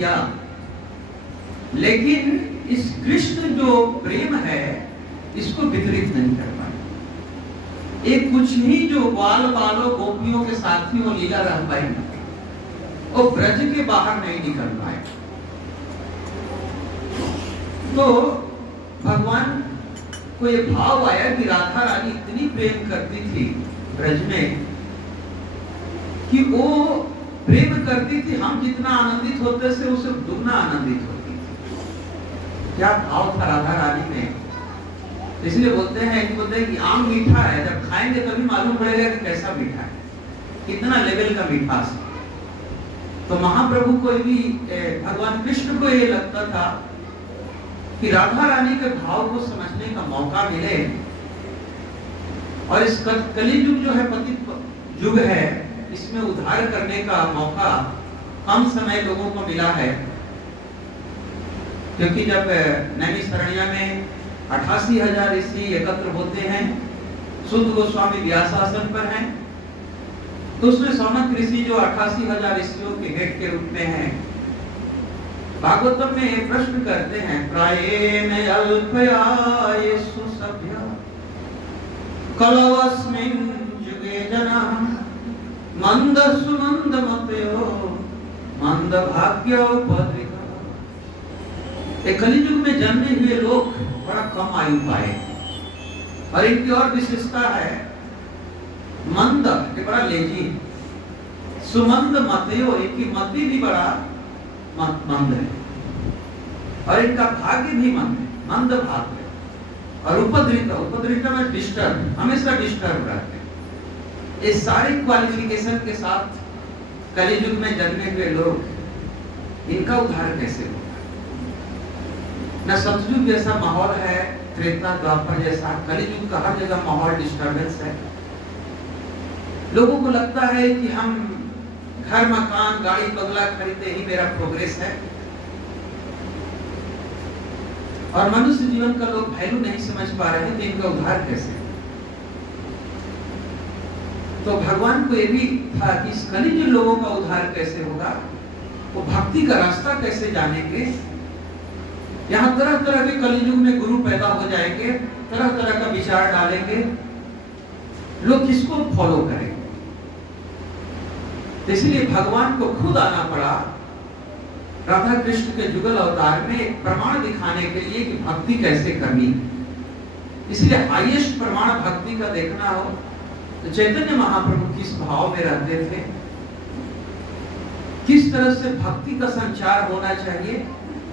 दिया, लेकिन इस कृष्ण जो प्रेम है इसको वितरित नहीं कर पाए। एक कुछ ही जो ग्वाल बालों गोपियों के साथ ही वो लीला रह पाई, वो ब्रज के बाहर नहीं निकल पाए। तो भगवान को ये भाव आया कि राधा रानी इतनी प्रेम करती थी ब्रज में कि वो प्रेम करती थी, हम जितना आनंदित होते थे उससे दुगना आनंदित होती थी। क्या भाव था राधा रानी में। इसलिए बोलते हैं कि आम मीठा है, जब खाएंगे तभी मालूम पड़ेगा कि कैसा मीठा है, कितना लेवल का मिठास। तो महाप्रभु को भी, भगवान कृष्ण को ये लगता था कि राधा रानी के भाव को समझने का मौका मिले, और इस कलियुग जो है पतित युग है, इसमें उद्धार करने का मौका कम समय लोगों को मिला है। क्योंकि जब नैमिषारण्य में 88,000 ऋषि एकत्र होते हैं, सुत गोस्वामी व्यासासन पर हैं, तो उसमें सौनक ऋषि जो 88,000 ऋषियों के हेड के रूप में हैं, भागवतम में एक प्रश्न करते हैं, प्रायेण अल्पयायेषु सभ्य कलवस्मिन् युगे जनाः मंद सुमंद मतयो मंद भाग्योपद्रिता। कलियुग में जन्मे हुए लोग बड़ा कम आयु पाए, और इनकी और विशेषता है मंद, ये बड़ा लेजी, सुमंद मतयो, इनकी मति भी बड़ा मंद है, और इनका भाग्य भी मंद है, मंद भाग्य, और उपद्रिता में डिस्टर्ब, हमेशा डिस्टर्ब रहते हैं। ये सारे क्वालिफिकेशन के साथ कलियुग में जन्मे हुए लोग, इनका उद्धार कैसे होगा। न सतयुग जैसा माहौल है, त्रेता द्वापर जैसा, कलियुग का हर जगह माहौल डिस्टर्बेंस है। लोगों को लगता है कि हम घर मकान गाड़ी बंगला खरीदते ही मेरा प्रोग्रेस है, और मनुष्य जीवन का लोग वैल्यू नहीं समझ पा रहे हैं कि इनका उद्धार कैसे। तो भगवान को ये भी था कि इस कलियुग लोगों का उद्धार कैसे होगा, वो भक्ति का रास्ता कैसे जानेंगे। यहाँ तरह तरह के कलियुग में गुरु पैदा हो जाएंगे, तरह तरह का विचार डालेंगे, लोग किसको फॉलो करेंगे। इसलिए भगवान को खुद आना पड़ा राधा कृष्ण के जुगल अवतार में, एक प्रमाण दिखाने के लिए कि भक्ति कैसे करनी। इसलिए हाईएस्ट प्रमाण भक्ति का देखना हो तो चैतन्य महाप्रभु किस भाव में रहते थे, किस तरह से भक्ति का संचार होना चाहिए,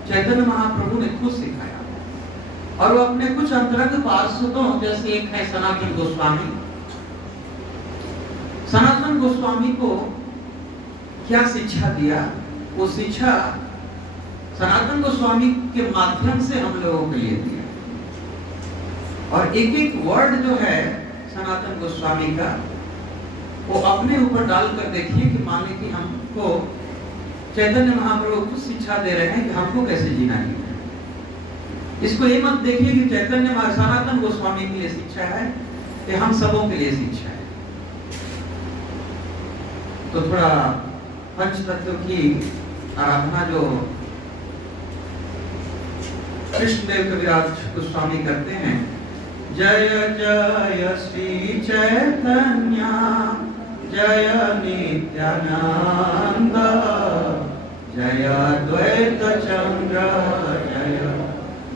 चैतन्य महाप्रभु ने खुद सिखाया। और वो अपने कुछ अंतरंग पार्षदों, जैसे एक है सनातन गोस्वामी, सनातन गोस्वामी को क्या शिक्षा दिया, वो शिक्षा सनातन गोस्वामी के माध्यम से हम लोगों के लिए दिया। और एक एक वर्ड जो है सनातन गोस्वामी का, वो अपने ऊपर डालकर देखिए कि माने कि हमको चैतन्य महाप्रभु कुछ शिक्षा दे रहे हैं कि हमको कैसे जीना है। इसको ये मत देखिए कि चैतन्य सनातन गोस्वामी के लिए शिक्षा है, कि हम सबों के लिए शिक्षा है। तो थोड़ा पंच तत्व की आराधना जो कृष्णदेव कविराज गोस्वामी करते हैं, जय जय श्री चैतन्य जय नित्यानंद जय द्वैत चंद्र जय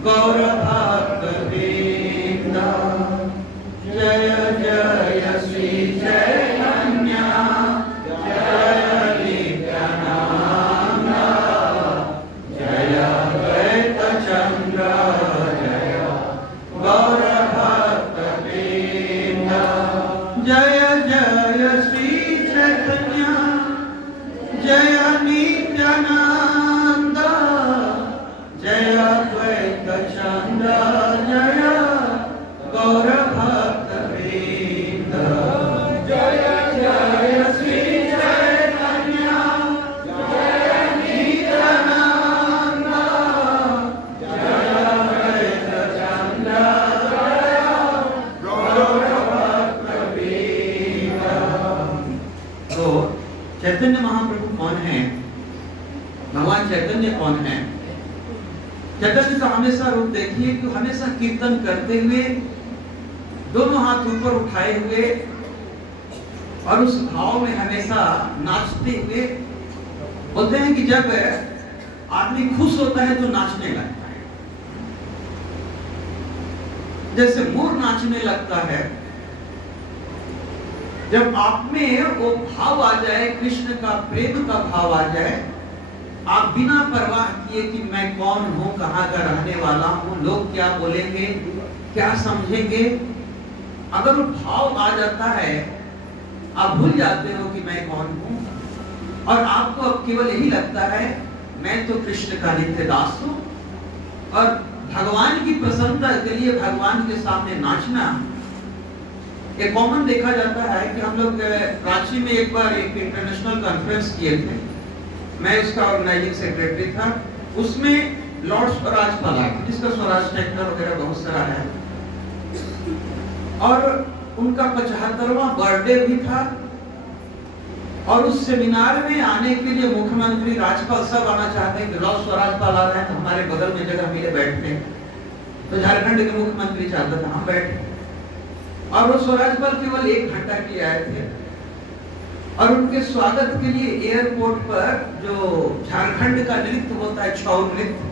गौर भक्तवृंद, जय जय श्री चैतन्य जय नित्यानंद जय द्वैत चंद्र जय गौर भक्तवृंद, जय जय श्री चैतन्य जय नित्यानंद जय द्वैत चंद्र कौन है। चैतन्य का हमेशा रूप देखिए कि हमेशा कीर्तन करते हुए, दोनों हाथ ऊपर उठाए हुए और उस भाव में हमेशा नाचते हुए। बोलते हैं कि जब आदमी खुश होता है तो नाचने लगता है, जैसे मोर नाचने लगता है। जब आप में वो भाव आ जाए, कृष्ण का प्रेम का भाव आ जाए, आप बिना परवाह किए कि मैं कौन हूं, कहां का रहने वाला हूं, लोग क्या बोलेंगे, क्या समझेंगे, अगर वो भाव आ जाता है, आप भूल जाते हो कि मैं कौन हूं और आपको अब केवल यही लगता है मैं तो कृष्ण का नित्य दास हूं। और भगवान की प्रसन्नता के लिए भगवान के सामने नाचना एक कॉमन देखा जाता है कि हम लोग रांची में एक बार एक इंटरनेशनल कॉन्फ्रेंस किए थे, मैं उसका ऑर्गेनाइजिंग सेक्रेटरी था। उसमें लॉर्ड स्वराज पाला, जिसका स्वराज ट्रैक्टर वगैरह बहुत सारा है, और उनका 75वां बर्थडे भी था। और उस सेमिनार में आने के लिए मुख्यमंत्री, राज्यपाल सब आना चाहते हैं कि लॉर्ड स्वराज पाल आ रहे हैं तो हमारे बगल में जगह मिले बैठने। तो झारखंड के मुख्यमंत्री चाहते थे हम बैठे, और वो स्वराजपाल केवल 1 घंटा के लिए आए थे। और उनके स्वागत के लिए एयरपोर्ट पर जो झारखंड का नृत्य होता है, छऊ नृत्य,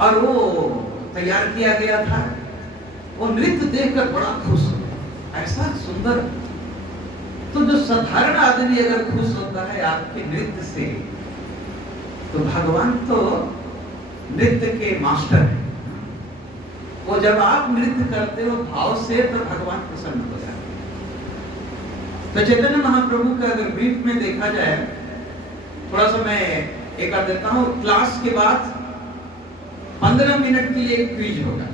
और वो तैयार किया गया था। वो नृत्य देखकर बड़ा खुश हुआ, ऐसा सुंदर। तो जो साधारण आदमी अगर खुश होता है आपके नृत्य से, तो भगवान तो नृत्य के मास्टर है। वो जब आप नृत्य करते हो भाव से, तो भगवान प्रसन्न हो जाते हैं। तो चैतन्य महाप्रभु का अगर ब्रीफ में देखा जाए, थोड़ा सा मैं एक कर देता हूँ। क्लास के बाद 15 मिनट के लिए एक क्विज होगा,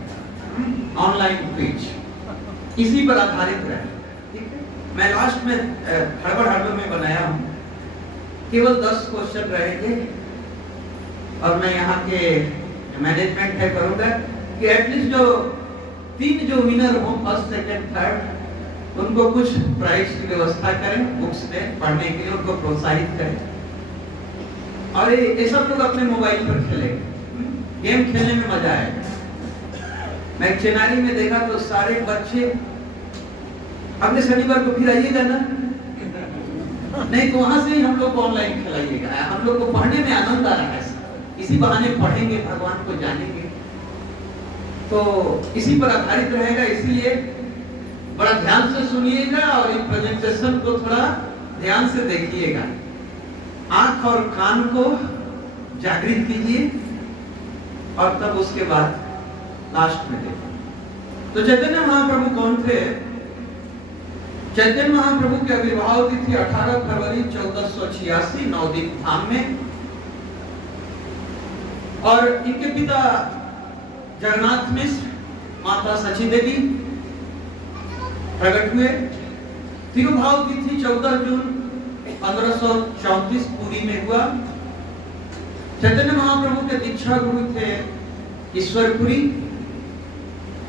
ऑनलाइन क्विज, इसी पर आधारित रहे। ठीक है, मैं लास्ट में हड़बड़ में बनाया हूँ, केवल 10 क्वेश्चन रहेंगे। और मैं यहाँ के मैनेजमेंट है करूँगा कि एटलीस्ट जो 3 जो विनर हो, फर्स्ट सेकंड थर्ड, उनको कुछ प्राइज की व्यवस्था करें, बुक्स में पढ़ने के लिए उनको प्रोत्साहित करें। और ये सब लोग अपने मोबाइल पर खेलेंगे, गेम खेलने में मजा आएगा। मैं चेन्नई में देखा तो सारे बच्चे, अगले शनिवार को फिर आइएगा ना, नहीं तो वहां से ही हम लोग को ऑनलाइन खिलाइएगा। हम लोग को पढ़ने में आनंद आ रहा है, इसी बहाने पढ़ेंगे, भगवान को जानेंगे। तो इसी पर आधारित रहेगा, इसलिए बड़ा ध्यान से सुनिएगा और इस प्रेजेंटेशन को थोड़ा ध्यान से देखिएगा। आंख और कान को जागृत कीजिए और तब उसके बाद लास्ट में देखिए। तो चैतन्य महाप्रभु कौन थे? चैतन्य महाप्रभु के आविर्भाव तिथि 18 फरवरी 1486 नवदीप धाम में, और इनके पिता जगन्नाथ मिश्र, माता सची देवी प्रकट हुए। तिरुभाव तिथि 14 जून 1534 पुरी में हुआ। चैतन्य महाप्रभु के दीक्षा गुरु थे ईश्वरपुरी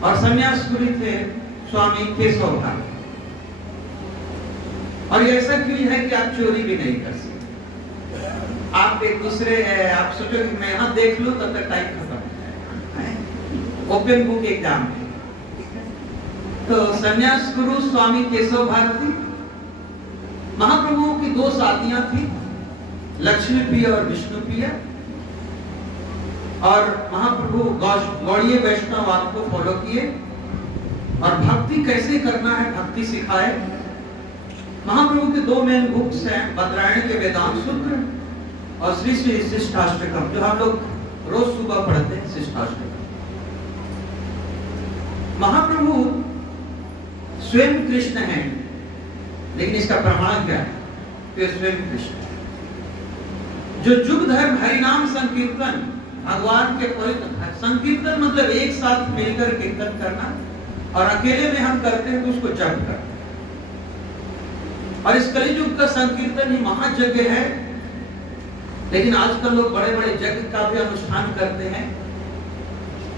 और संन्यास गुरु थे स्वामी केशव भारती। और ये ऐसा क्यों है कि आप चोरी भी नहीं कर सकते। आप एक दूसरे, आप सोचो कि मैं यहाँ देख लूं तब तक टाइम खत्म है, ओपन बुक एग्जाम है। तो संन्यास गुरु स्वामी केशव भारती, महाप्रभु की 2 शादियां थी, लक्ष्मी प्रिय और विष्णु प्रिय। और महाप्रभु गौड़ीय वैष्णववाद को फॉलो किए और भक्ति कैसे करना है भक्ति सिखाए। महाप्रभु के 2 मेन बुक्स हैं, बद्रायण के वेदांत सूत्र और श्री श्री शिष्टाष्टकम, जो हम लोग रोज सुबह पढ़ते हैं, शिष्टाष्टकम। महाप्रभु स्वयं कृष्ण हैं, लेकिन इसका प्रमाण क्या है कि स्वयं कृष्ण है। जो जुग धर्म हरिनाम संकीर्तन, भगवान के पवित्र संकीर्तन मतलब एक साथ मिलकर कीर्तन करना, और अकेले में हम करते हैं तो उसको जप करते हैं। और इस कलियुग का संकीर्तन ही महायज्ञ है। लेकिन आजकल लोग बड़े बड़े यज्ञ का भी अनुष्ठान करते हैं।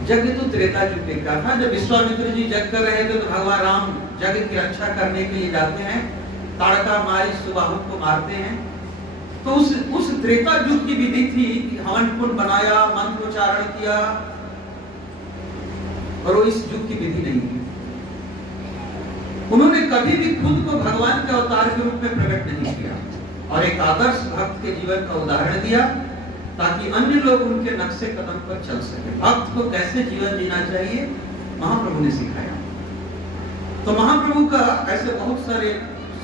यज्ञ तो त्रेता युग का था, जब विश्वामित्र जी यज्ञ कर रहे थे तो भगवान राम यज्ञ की रक्षा करने के लिए जाते हैं, ताड़का मारी सुबाहु को मारते हैं, तो उस त्रेता युग की विधि थी कि हवन कुंड बनाया, मंत्रोच्चारण किया, और वो इस युग की विधि नहीं है। उन्होंने कभी भी खुद को भगवान के अवतार के रूप में प्रकट नहीं किया और एक आदर्श भक्त के जीवन का उदाहरण दिया ताकि अन्य लोग उनके नक्शे कदम पर चल सके। भक्त को कैसे जीवन जीना चाहिए महाप्रभु ने सिखाया। तो महाप्रभु का ऐसे बहुत सारे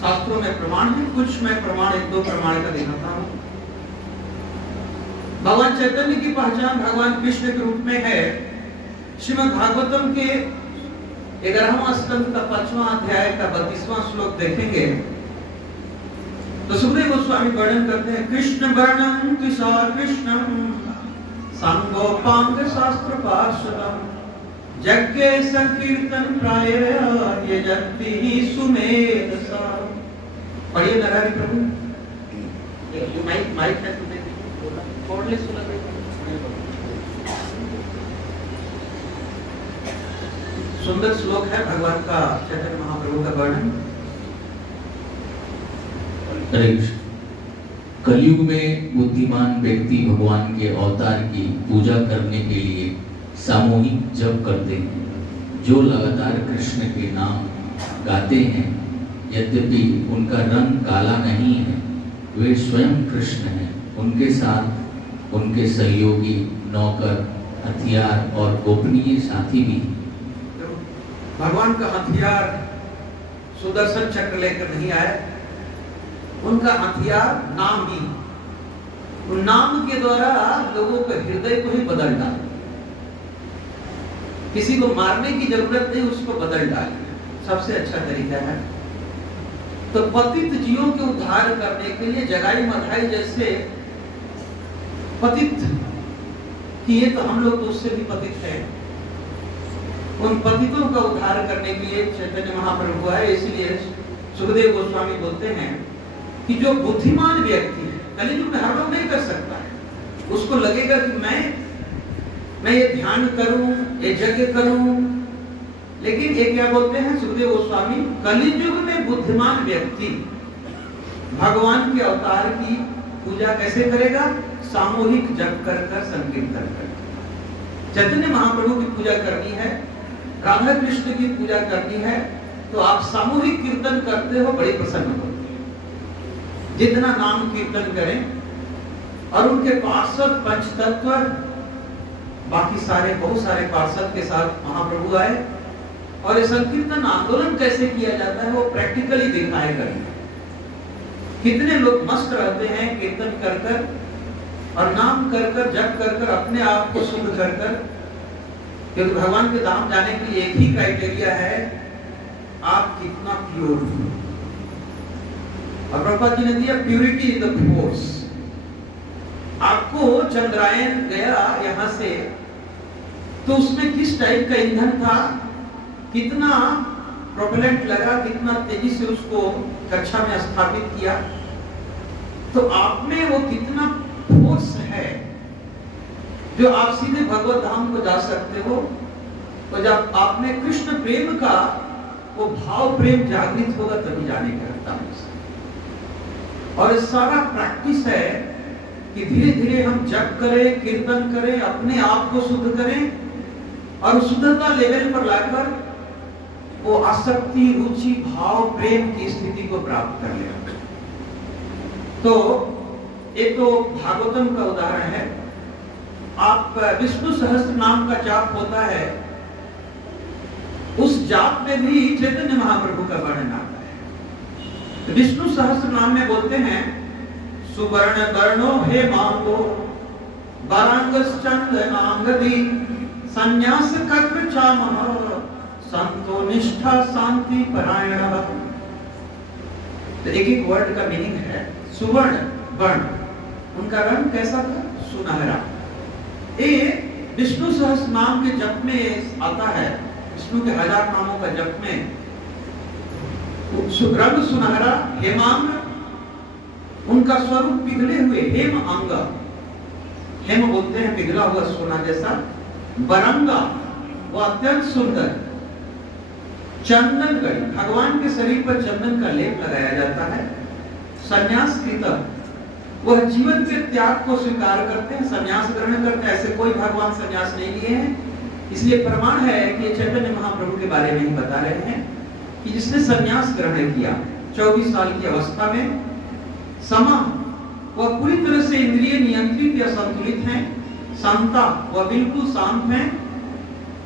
शास्त्रों में प्रमाण है, कुछ मैं प्रमाण, एक दो प्रमाण का दिखाता हूं। भगवान चैतन्य की पहचान भगवान कृष्ण के रूप में है। श्रीमद् भागवतम के 11वां स्कंद का 5वां अध्याय का 32वां श्लोक देखेंगे तो सुखदेव गोस्वामी वर्णन करते हैं, कृष्ण वर्णम किशोर कृष्णम संगोपांग शास्त्र पार्षदम यज्ञ संकीर्तन प्राय यजति सुमेध सा। पढ़िए नरहरि प्रभु, ये माइक है तुम्हें बोलने सुना दे। सुंदर श्लोक है भगवान का, चैतन्य महाप्रभु का वर्णन। कलयुग में बुद्धिमान व्यक्ति भगवान के अवतार की पूजा करने के लिए सामूहिक जप करते हैं। जो लगातार कृष्ण के नाम गाते हैं, यद्यपि उनका रंग काला नहीं है, वे स्वयं कृष्ण हैं। उनके साथ उनके सहयोगी, नौकर, हथियार और गोपनीय साथी भी। भगवान का हथियार सुदर्शन चक्र लेकर नहीं आए, उनका हथियार नाम ही। उन नाम के द्वारा लोगों के हृदय को ही बदल डाले। किसी को मारने की जरूरत नहीं, उसको बदल डाले, सबसे अच्छा तरीका है। तो पतित जीवों के उद्धार करने के लिए जगाई मधाई जैसे पतित किए, तो हम लोग तो उससे भी पतित हैं। उन पतितों का उद्धार करने के लिए चैतन्य महाप्रभु है। इसलिए सुखदेव गोस्वामी बोलते हैं कि जो बुद्धिमान व्यक्ति है, कलयुग में हर लोग नहीं कर सकता है। उसको लगेगा कि मैं ये ध्यान करूं, ये यज्ञ करूं, लेकिन ये क्या बोलते हैं सुखदेव गोस्वामी, कलयुग में बुद्धिमान व्यक्ति भगवान के अवतार की पूजा कैसे करेगा? सामूहिक जप कर कर, संकीर्तन कर। चैतन्य महाप्रभु की पूजा करनी है, राधा कृष्ण की पूजा करनी है, तो आप सामूहिक कीर्तन करते हो, बड़ी प्रसन्न होते हैं। जितना नाम कीर्तन करें और उनके पार्षद पंचतत्व, बाकी सारे बहुत सारे पार्षद के साथ महाप्रभु आए और ये संकीर्तन आंदोलन कैसे किया जाता है वो प्रैक्टिकली दिखाएगा। कितने लोग मस्त रहते हैं कीर्तन कर कर और नाम कर कर, जप कर कर, अपने आप को शुद्ध कर कर, क्योंकि भगवान के धाम जाने के लिए एक ही क्राइटेरिया है, आप कितना प्योर हो। और प्रभुपाद जी ने दिया प्यूरिटी इन द फोर्स। आपको चंद्रायन गया यहां से, तो उसमें किस टाइप का ईंधन था, कितना प्रोपेलेंट लगा, कितना तेजी से उसको कक्षा में स्थापित किया, तो आप में वो कितना फोर्स है जो आप सीधे भगवत धाम को जा सकते हो। तो जब आप में कृष्ण प्रेम का वो भाव प्रेम जागृत होगा तभी जाने का रास्ता। और इस सारा प्रैक्टिस है कि धीरे धीरे हम जप करें, कीर्तन करें, अपने आप को शुद्ध करें और शुद्धता लेवल पर लाकर वो आसक्ति, रुचि, भाव, प्रेम की स्थिति को प्राप्त कर ले। तो एक तो भागवतम का उदाहरण है। आप विष्णु सहस्त्र नाम का जाप होता है, उस जाप में भी चैतन्य महाप्रभु का वर्णन आता है। विष्णु सहस्त्र नाम में बोलते हैं, सुवर्ण वर्णो हे मांगो वरांगश्चंदनांगदी संन्यास कर्म चामः संतो निष्ठा शांति परायण। तो एक एक वर्ड का मीनिंग है। सुवर्ण वर्ण, उनका रंग कैसा था? सुनहरा। ये विष्णु सहस्त्र नाम के जप में आता है। विष्णु के 1000 नामों का जप में रंग सुनहरा, हेमांग, उनका स्वरूप पिघले हुए, हेम अंग, हेम बोलते हैं पिघला हुआ सोना जैसा। बरंगा, वो अत्यंत सुंदर। चंदन गढ़ी, भगवान के शरीर पर चंदन का लेप लगाया जाता है। संन्यास कृत, वह जीवन के त्याग को स्वीकार करते हैं, संन्यास ग्रहण करते हैं। ऐसे कोई भगवान संन्यास नहीं लिए हैं। इसलिए प्रमाण है कि चैतन्य महाप्रभु के बारे में ही बता रहे हैं कि जिसने संन्यास ग्रहण किया 24 साल की अवस्था में, समा वह पूरी तरह से इंद्रिय नियंत्रित या संतुलित हैं, शांता वह बिल्कुल शांत हैं,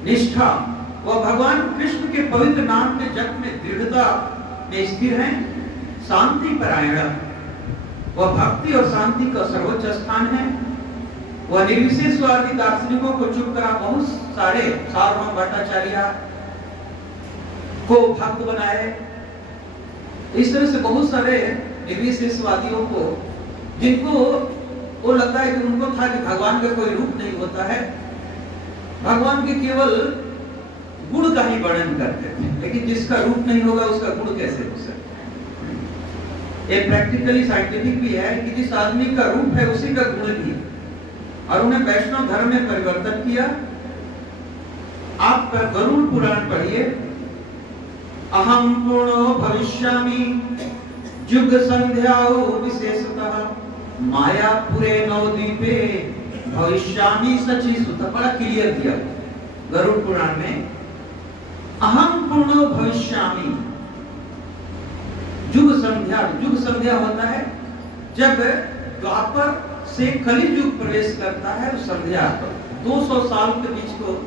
निष्ठा वह भगवान कृष्ण के पवित्र नाम के जप में दृढ़ता में स्थिर हैं, शांति परायण वह भक्ति और शांति का सर्वोच्च स्थान है, वह निर्विशेषवादी दार्शनिकों को चुप करा बहुत सारे सार्वभौम भट्टाचार्य को भक्त बनाए। इस तरह से बहुत सारे निर्विशेषवादियों को, जिनको वो लगता है कि उनको था कि भगवान का कोई रूप नहीं होता है, भगवान के केवल गुण का ही वर्णन करते थे, लेकिन जिसका रूप नहीं होगा उसका गुण कैसे हो सकता है। ये प्रैक्टिकली साइंटिफिक भी है कि जिस आदमी का रूप है उसी का गुण भी, और उन्हें वैष्णव धर्म में परिवर्तन किया। आप गरुड़ पुराण पढ़िए, अहम पूर्णो भविष्यामि जुग संध्याओ विशेषतः मायापुरे नवद्वीपे भविष्यामि सची सुत, बड़ा क्लियर किया गरुड़ पुराण में। अहम पूर्णो भविष्यामि, जुग संध्या, जुग संध्या होता है जब द्वापर से कलि युग प्रवेश करता है, उस संध्या 200 साल के बीच को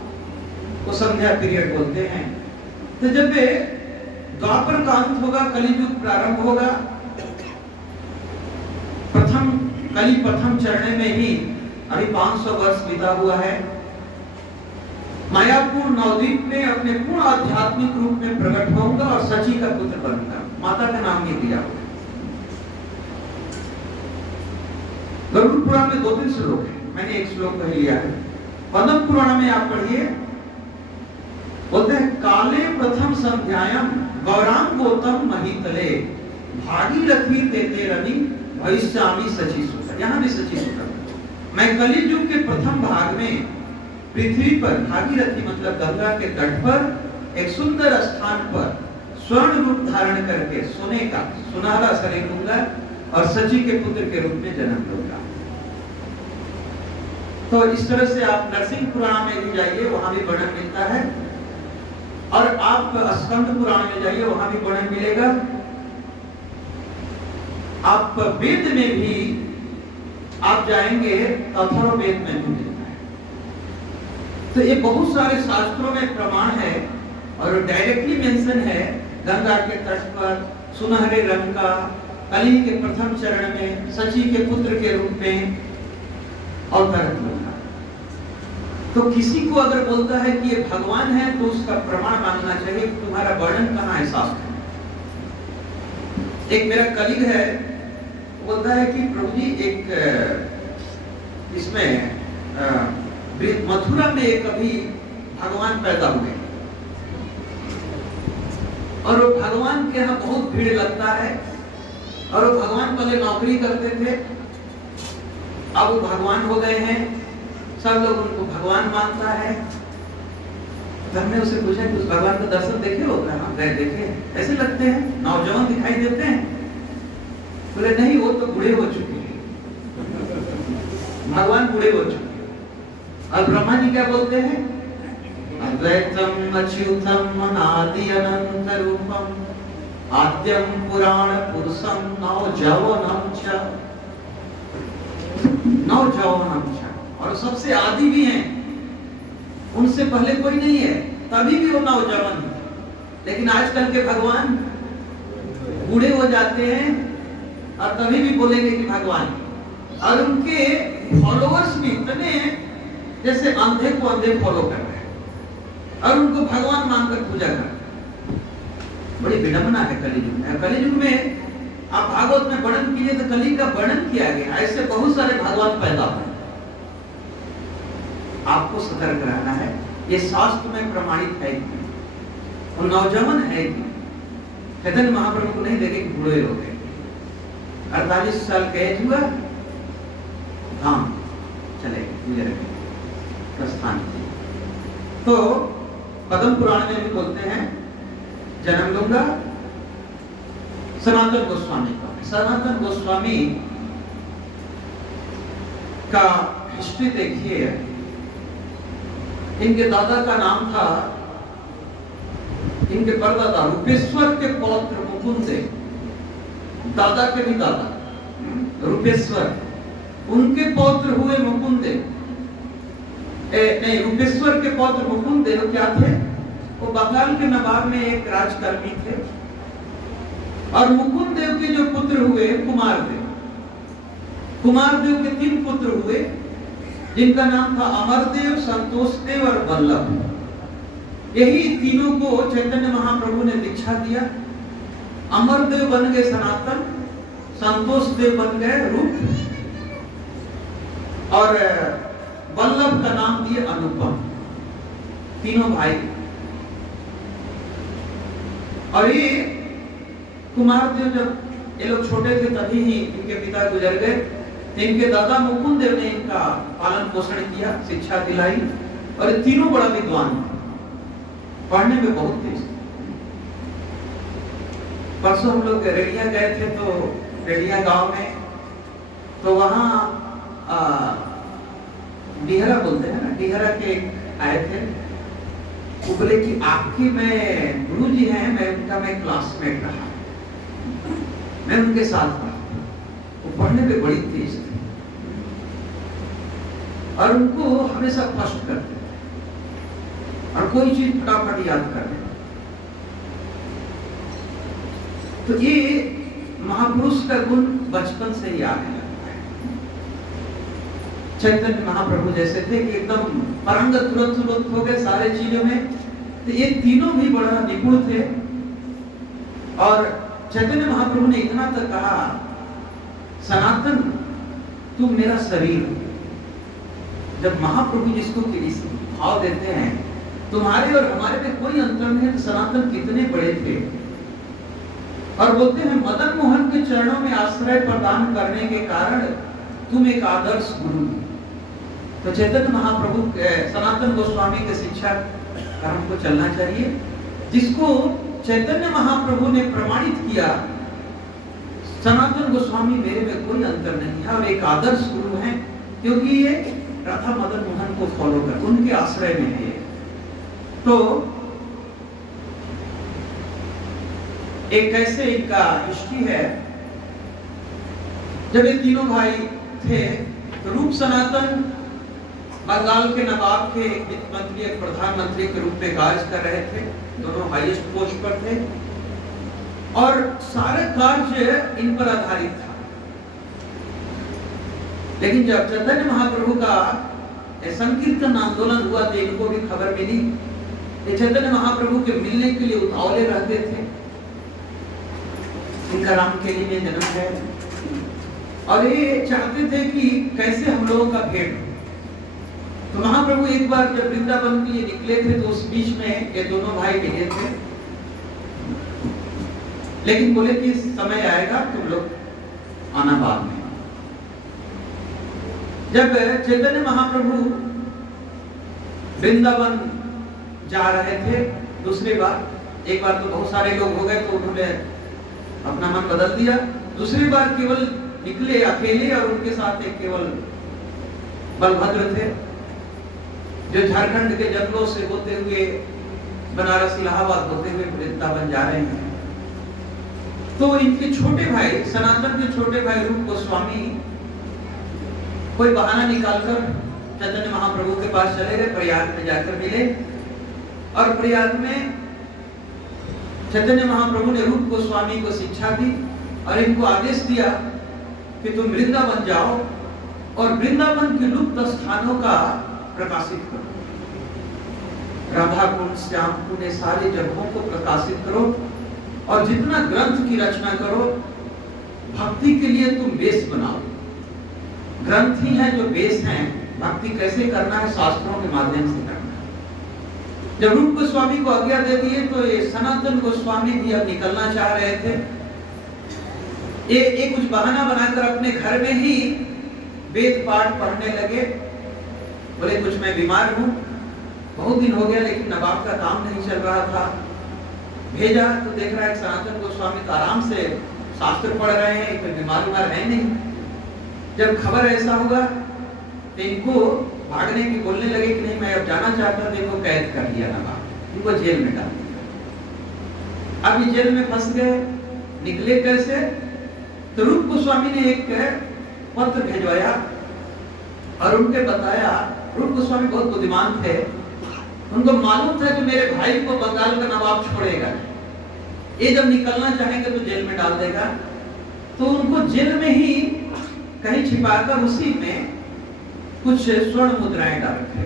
वो संध्या पीरियड बोलते हैं। तो जब द्वापर का अंत होगा, कलि युग प्रारंभ होगा, प्रथम चरण में ही अभी 500 वर्ष बीता हुआ है। मायापुर नवद्वीप में अपने पूर्ण आध्यात्मिक रूप में प्रकट होऊंगा और सची का पुत्र बनूंगा। माता का नाम ये दिया हुआ है। गरुड़ पुराण में 2-3 श्लोक है, मैंने एक श्लोक कह लिया है। पद्म पुराण में आप पढ़िए, बोलते हैं काले प्रथम संध्यायाम गौरांगोतम महीतले भागीरथी तेते रवि भविष्यामि सची सुत। यहाँ भी सची सुत, मैं कलि युग के प्रथम भाग में पृथ्वी पर, भागीरथी मतलब गंगा के तट पर एक सुंदर स्थान पर स्वर्ण रूप धारण करके सोने का सुनहरा शरीर लूंगा और सची के पुत्र के रूप में जन्म लूंगा। तो इस तरह से आप नरसिंह पुराण में भी जाइए, वहां भी वर्णन मिलता है, और आप स्कंद पुराण में जाइए, वहां भी वर्णन मिलेगा। आप वेद में भी आप जाएंगे तो अथर्ववेद में भी मिलता है। तो ये बहुत सारे शास्त्रों में प्रमाण है और डायरेक्टली मेंशन है, गंगा के तट पर सुनहरे रंग का, कलि के प्रथम चरण में सची के पुत्र के रूप में अवतरण होगा। तो किसी को अगर बोलता है कि ये भगवान है तो उसका प्रमाण मांगना चाहिए, तुम्हारा वर्णन कहाँ है शास्त्र में। एक मेरा कलीग है, बोलता है कि प्रभु जी एक इसमें मथुरा में एक अभी भगवान पैदा हुए और वो भगवान के यहाँ बहुत भीड़ लगता है, और वो भगवान पहले नौकरी करते थे, अब वो भगवान हो गए हैं, सब लोग उनको भगवान मानता है। तो हमने उसे पूछा कि उस भगवान का दर्शन देखे हो? हम गए, देखे, ऐसे लगते हैं, नौजवान दिखाई देते हैं। बोले नहीं, वो तो बूढ़े हो चुके हैं, भगवान बूढ़े हो चुके हैं। और ब्रह्मा जी क्या बोलते हैं? अद्वैतम अच्युतम अनादि अनंत रूपम आद्यम पुराण पुरुषम नवयौवनम च, नवयौवनम च, और सबसे आदि भी हैं, उनसे पहले कोई नहीं है, तभी भी वो नौजवान है। लेकिन आजकल के भगवान बूढ़े हो जाते हैं और तभी भी बोलेंगे कि भगवान, और उनके फॉलोअर्स भी इतने जैसे अंधे को अंधे फॉलो कर रहे हैं और उनको भगवान मानकर पूजा कर रहे हैं। बड़ी विडंबना है कलियुग में। कलियुग में आप भागवत में वर्णन कीजिए तो कलि का वर्णन किया गया, ऐसे बहुत सारे भगवान पैदा हुए। आपको सतर्क रहना है, ये शास्त्र में प्रमाणित है कि वो नौजवान है कि चैतन्य महाप्रभु को नहीं देखे कि बूढ़े हो गए, 48 साल का एज हुआ, धाम चले गए प्रस्थान। तो पद्म पुराण में भी बोलते हैं जन्म लूंगा। सनातन गोस्वामी का, सनातन गोस्वामी इनका हिस्ट्री देखिए। इनके दादा का नाम था, इनके परदादा रूपेश्वर के पौत्र मुकुंद, दादा के भी दादा रूपेश्वर, उनके पौत्र हुए मुकुंद। नहीं, रूपेश्वर के पौत्र मुकुंद वो क्या थे? वो बंगाल के नवाब में एक राजकर्मी थे। और मुकुंद देव के जो पुत्र हुए कुमार देव, कुमार देव के 3 पुत्र हुए, जिनका नाम था अमरदेव, संतोषदेव और वल्लभ। यही तीनों को चैतन्य महाप्रभु ने दीक्षा दिया। अमरदेव बन गए सनातन, संतोषदेव बन गए रूप, और वल्लभ का नाम दिए अनुपम। तीनों भाई। और ये कुमार देव जब ये लोग छोटे थे तभी ही इनके पिता गुजर गए। इनके दादा मुकुंद देव ने इनका पालन पोषण किया, शिक्षा दिलाई, और ये तीनों बड़ा विद्वान, पढ़ने में बहुत तेज। परसों हम लोग रेडिया गए थे, तो रेडिया गांव में, तो वहां डिहरा बोलते हैं ना, डिहरा के आए थे। वो बोले कि आपकी मैं गुरु जी हैं, मैं क्लासमेट रहा, मैं उनके साथ पढ़ा। वो पढ़ने में बड़ी तेज थी और उनको हमेशा फर्स्ट करते थे और कोई चीज फटाफट याद कर लेते। तो ये महापुरुष का गुण बचपन से ही आने लगता है। चैतन्य महाप्रभु जैसे थे कि एकदम पारंगत तुरंत हो गए सारे चीजों में। तो ये तीनों भी बड़ा निपुण थे। और चैतन्य महाप्रभु ने इतना तक कहा, सनातन तुम मेरा शरीर हो। जब महाप्रभु जिसको भाव देते हैं, तुम्हारे और हमारे में कोई अंतर नहीं है, तो सनातन कितने बड़े थे। और बोलते हैं मदन मोहन के चरणों में आश्रय प्रदान करने के कारण तुम एक आदर्श गुरु। तो चैतन्य महाप्रभु सनातन गोस्वामी के शिक्षा पर हमको चलना चाहिए, जिसको चैतन्य महाप्रभु ने प्रमाणित किया, सनातन गोस्वामी मेरे में कोई अंतर नहीं है और एक आदर्श गुरु हैं, क्योंकि ये राधा मदन मोहन को फॉलो कर उनके आश्रय में है। तो एक कैसे इनका हिस्ट्री है। जब ये तीनों भाई थे तो रूप सनातन बंगाल के नवाब के वित्त मंत्री और प्रधानमंत्री के रूप में कार्य कर रहे थे। दोनों हाईएस्ट पोस्ट पर थे और सारे कार्य इन पर आधारित था। लेकिन जब चैतन्य महाप्रभु का संकीर्तन आंदोलन हुआ तो इनको भी खबर मिली। ये चैतन्य महाप्रभु के मिलने के लिए उतावले रहते थे। इनका रामकेली में जन्म है और ये चाहते थे कि कैसे हम लोगों का भेंट हो। तो महाप्रभु एक बार जब वृंदावन के लिए निकले थे तो उस बीच में ये दोनों भाई मिले थे, लेकिन बोले कि समय आएगा तुम लोग आना बाद में। जब चैतन्य महाप्रभु वृंदावन जा रहे थे दूसरी बार, एक बार तो बहुत सारे लोग हो गए तो उन्होंने अपना मन बदल दिया। दूसरी बार केवल निकले अकेले और उनके साथ एक केवल बलभद्र थे, जो झारखंड के जंगलों से होते हुए बनारस इलाहाबाद होते हुए वृंदावन जा रहे हैं। तो इनके छोटे भाई, सनातन के छोटे भाई रूप गोस्वामी कोई बहाना निकालकर चैतन्य महाप्रभु के पास चले गए, प्रयाग में जाकर मिले और प्रयाग में चैतन्य महाप्रभु ने रूप गोस्वामी को शिक्षा दी और इनको आदेश दिया कि तुम वृंदावन जाओ और वृंदावन के लुप्त स्थानों का प्रकाशित करो। राधा कुंड, श्याम कुंड, सारी जगहों को प्रकाशित करो और जितना ग्रंथ की रचना करो, भक्ति के लिए तुम बेस बनाओ। ग्रंथ ही है जो बेस है, भक्ति कैसे करना है शास्त्रों के माध्यम से करना है। जब रूप गोस्वामी को आज्ञा दे दिए तो ये सनातन गोस्वामी भी अब निकलना चाह रहे थे। ये कुछ बहाना बनाकर अपने घर में ही वेद पाठ पढ़ने लगे। बोले कुछ मैं बीमार हूँ, बहुत दिन हो गया लेकिन नवाब का काम नहीं चल रहा था। भेजा तो देख रहा है सनातन गोस्वामी तो आराम से शास्त्र पढ़ रहे हैं, कोई बीमार है नहीं। जब खबर ऐसा होगा तो इनको भागने की बोलने लगे कि नहीं मैं अब जाना चाहता था, इनको कैद कर लिया नवाब, इनको जेल में डाल दिया। अब ये जेल में फंस गए, निकले कैसे? तो रूप गोस्वामी ने एक पत्र भेजवाया और उनके बताया, रूप गोस्वामी बहुत बुद्धिमान थे, उनको मालूम था कि मेरे भाई को बंगाल का नवाब छोड़ेगा, ये जब निकलना चाहेंगे तो जेल में डाल देगा। तो उनको जेल में ही कहीं छिपाकर उसी में कुछ स्वर्ण मुद्राएं डाल रखे,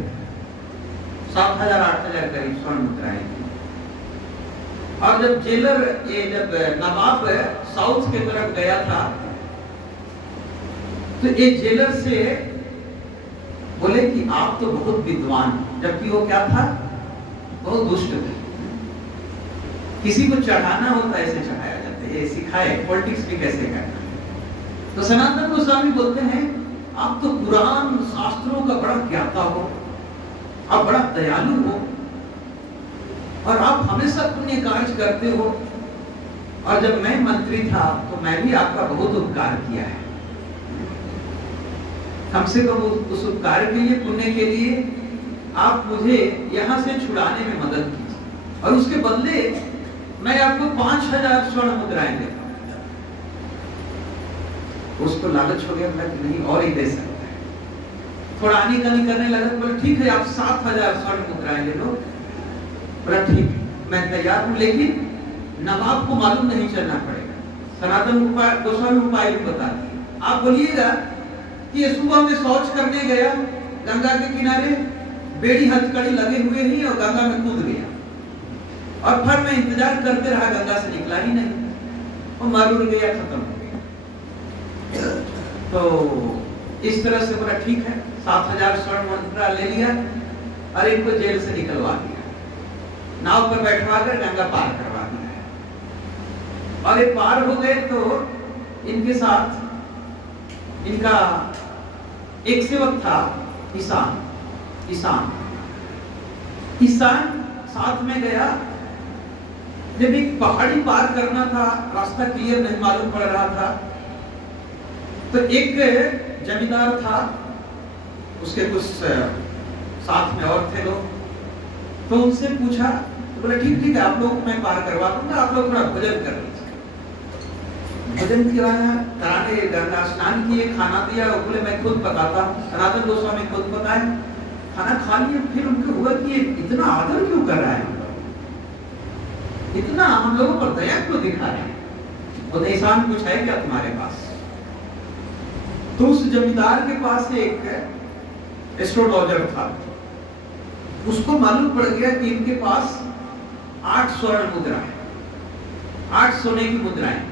7,000-8,000 करीब स्वर्ण मुद्राएं थी। और जब जेलर जब नवाब साउथ की तरफ गया था तो ये जेलर से बोले कि आप तो बहुत विद्वान, जबकि वो क्या था? बहुत दुष्ट थे। किसी को चढ़ाना होता है ऐसे चढ़ाया जाता है, ये सिखाए पॉलिटिक्स भी कैसे करना है। तो सनातन गोस्वामी बोलते हैं आप तो पुराण शास्त्रों का बड़ा ज्ञाता हो, आप बड़ा दयालु हो और आप हमेशा पुण्य कार्य करते हो, और जब मैं मंत्री था तो मैं भी आपका बहुत उपकार किया है, कम से कम उस उपकार के लिए, पुण्य के लिए आप मुझे यहां से छुड़ाने में मदद कीजिए और उसके बदले मैं आपको 5,000 स्वर्ण मुद्राएं देता हूं। उसको लालच हो गया, कि नहीं और ही दे सकता है, थोड़ा आनी-कानी करने लगा, बोला ठीक है आप 7,000 स्वर्ण मुद्राएं ले लो। बोला ठीक है मैं तैयार हूं, लेकिन नवाब को मालूम नहीं चलना पड़ेगा। सनातन गोस्वामी उपाय भी बता दिए, आप बोलिएगा कि ये सुबह में शौच करने गया गंगा के किनारे, बेड़ी हथकड़ी लगे हुए ही और गंगा में कूद गया, और फिर मैं इंतजार करते रहा, गंगा से निकला ही नहीं, वो मर गया, खत्म हो गया। तो इस तरह से बोला ठीक है 7,000 स्वर्ण मुद्रा ले लिया और इनको जेल से निकलवा दिया, नाव पर बैठवा कर गंगा पार करवा दिया। और ये पार हो गए तो इनके साथ इनका एक सेवक था ईशान साथ में गया। जब एक पहाड़ी पार करना था, रास्ता क्लियर नहीं मालूम पड़ रहा था, तो एक जमींदार था, उसके कुछ साथ में और थे लोग, तो उनसे पूछा तो बोले ठीक है आप लोग मैं पार करवा दूंगा, आप लोग थोड़ा भोजन कर लीजिए। भोजन कराने गंगा स्नान किए, खाना दिया, बोले मैं खुद पकाता हूँ। सनातन गोस्वामी खुद पकाए, खाना खा लिए। फिर उनको हुआ कि ये इतना आदर क्यों कर रहा है, इतना हम लोगों पर दया क्यों दिखा रहे हैं, वो ईशान कुछ है क्या तुम्हारे पास? तो उस जमींदार के पास एक एस्ट्रोलॉजर था, उसको मालूम पड़ गया कि इनके पास 8 स्वर्ण मुद्रा है, 8 सोने की मुद्राएं,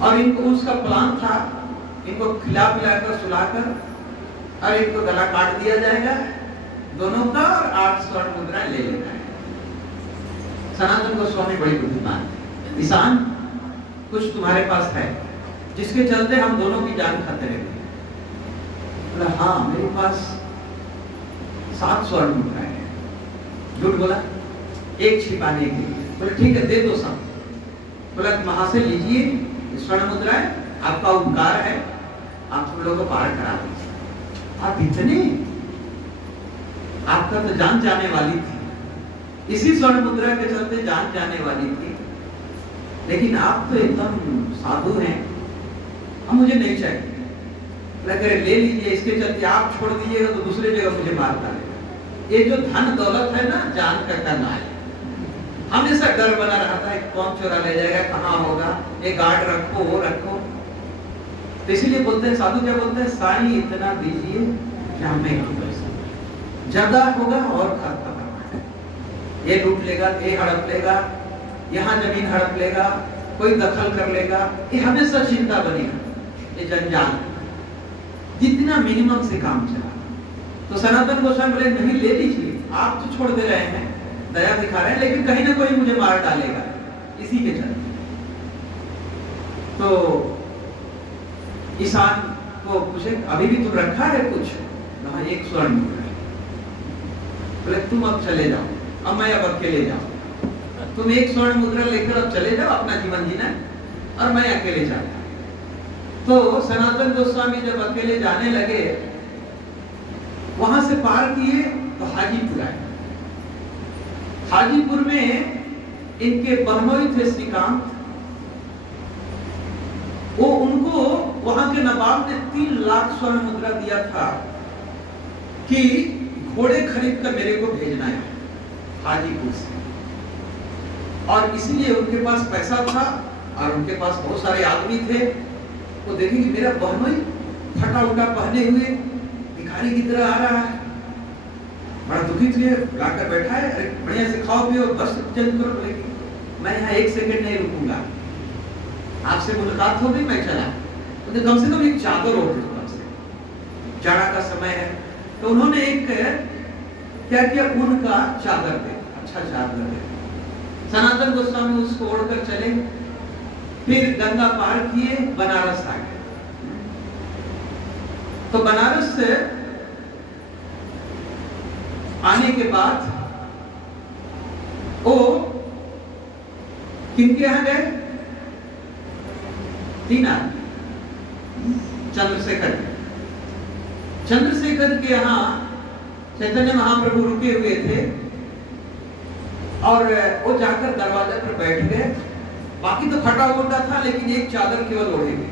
और इनको उसका प्लान था इनको खिला पिलाकर सुलाकर और इनको गला काट दिया जाएगा दोनों का, और 8 स्वर्ण मुद्राएं ले लेना है। सनातन गोस्वामी बड़ी बुद्धिमान, ईशान कुछ तुम्हारे पास है जिसके चलते हम दोनों की जान खतरे में? बोला हाँ मेरे पास 7 स्वर्ण मुद्राएं हैं। झूठ बोला, एक छिपाने के लिए। बोले ठीक है दे दो सब। बोला वहां से लीजिए स्वर्ण मुद्राएं, आपका उपकार है, आप हम लोग को पार करा दीजिए। आप इतने, आपका तो जान जाने वाली थी, इसी स्वर्ण मुद्रा के चलते जान जाने वाली थी, लेकिन आप तो एकदम साधु हैं, अब मुझे नहीं चाहिए। ले लीजिए, इसके चलते आप छोड़ दीजिएगा तो दूसरी जगह मुझे मार डालेगा। ये जो धन दौलत है ना, जान का करना है, हमेशा डर बना रहता है कौन चोरा ले जाएगा, कहाँ होगा, ये गार्ड रखो वो रखो। तो इसीलिए बोलते हैं साधु क्या बोलते हैं, साईं इतना दीजिए कि हमें ज्यादा होगा और खाता ये लूट लेगा, ये हड़प लेगा, यहाँ जमीन हड़प लेगा, कोई दखल कर लेगा, ये हमेशा चिंता बनेगा, ये जंजाल। जितना मिनिमम से काम चला। तो सनातन गोस्वामी बोले नहीं ले लीजिए, आप तो छोड़ दे रहे हैं, दया दिखा रहे हैं, लेकिन कहीं ना कहीं मुझे मार डालेगा इसी के चलते। तो ईशान को पूछे अभी भी तुम रखा है कुछ? कहा 1 स्वर्ण मुद्रा। बोले तुम अब चले जाओ, अब मैं अब अकेले जाऊं, तुम 1 स्वर्ण मुद्रा लेकर अब चले जाओ अपना जीवन जीना, और मैं अकेले जाता। तो सनातन गोस्वामी जब अकेले जाने लगे वहां से पार किए तो हाजीपुर आए। हाजीपुर में इनके बहनोई थे श्रीकांत, वो उनको वहां के नवाब ने 3 लाख स्वर्ण मुद्रा दिया था कि घोड़े खरीद कर मेरे को भेजना है हाजीपुर से। और इसलिए उनके पास पैसा था और उनके पास बहुत सारे आदमी थे। वो देखेंगे मेरा बहनोई फटा उटा पहने हुए भिखारी की तरह आ रहा है, बड़ा दुखित हुए, लाकर बैठा है, अरे बढ़िया से खाओ पियो बस चेंज करो, लेकिन मैं यहाँ 1 सेकंड नहीं रुकूंगा, आपसे मुलाकात हो गई मैं चला, तो कम से कम एक चादर हो गई, कम से जाड़ा का समय है। तो उन्होंने एक क्या किया, ऊन का चादर दे, अच्छा चादर दे। सनातन गोस्वामी उसको ओढ़कर चले, फिर गंगा पार किए, बनारस आ गए। तो बनारस से आने के बाद वो किनके यहां गए, 3 आदमी, चंद्रशेखर के यहां चैतन्य महाप्रभु रुके हुए थे और वो जाकर दरवाजे पर बैठ गए। बाकी तो फटा उटा था, लेकिन एक चादर केवल ओढ़े गए।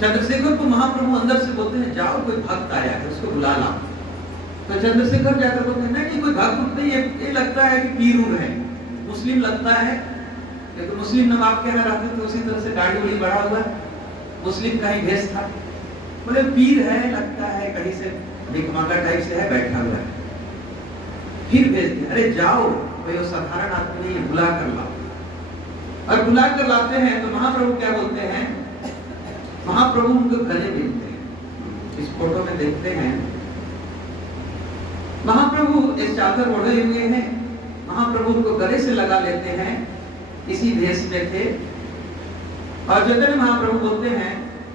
चंद्रशेखर को महाप्रभु अंदर से बोलते हैं, जाओ कोई भक्त आया है, उसको बुला ला। तो चंद्रशेखर जाकर बोलते हैं, नहीं कोई भक्त नहीं, ये लगता है कि पीर है, मुस्लिम लगता है, लेकिन मुस्लिम नवाब के यहाँ रहते थे, उसी तरह से दाढ़ी उड़ी बढ़ा हुआ, मुस्लिम का ही भेष था। बोले पीर है, लगता है कहीं से भिखमंगा टाइप से है, बैठा हुआ है। फिर भेज दिया, अरे जाओ, कोई वो साधारण आदमी नहीं है, बुला कर लाओ। और बुला कर लाते हैं तो महाप्रभु क्या बोलते हैं, महाप्रभु उनको गले मिलते हैं। इस फोटो में देखते हैं महाप्रभु इस चादर ओढ़े हुए हैं, महाप्रभु उनको गले से लगा लेते हैं, इसी भेष में थे। और चैतन्य महाप्रभु बोलते हैं,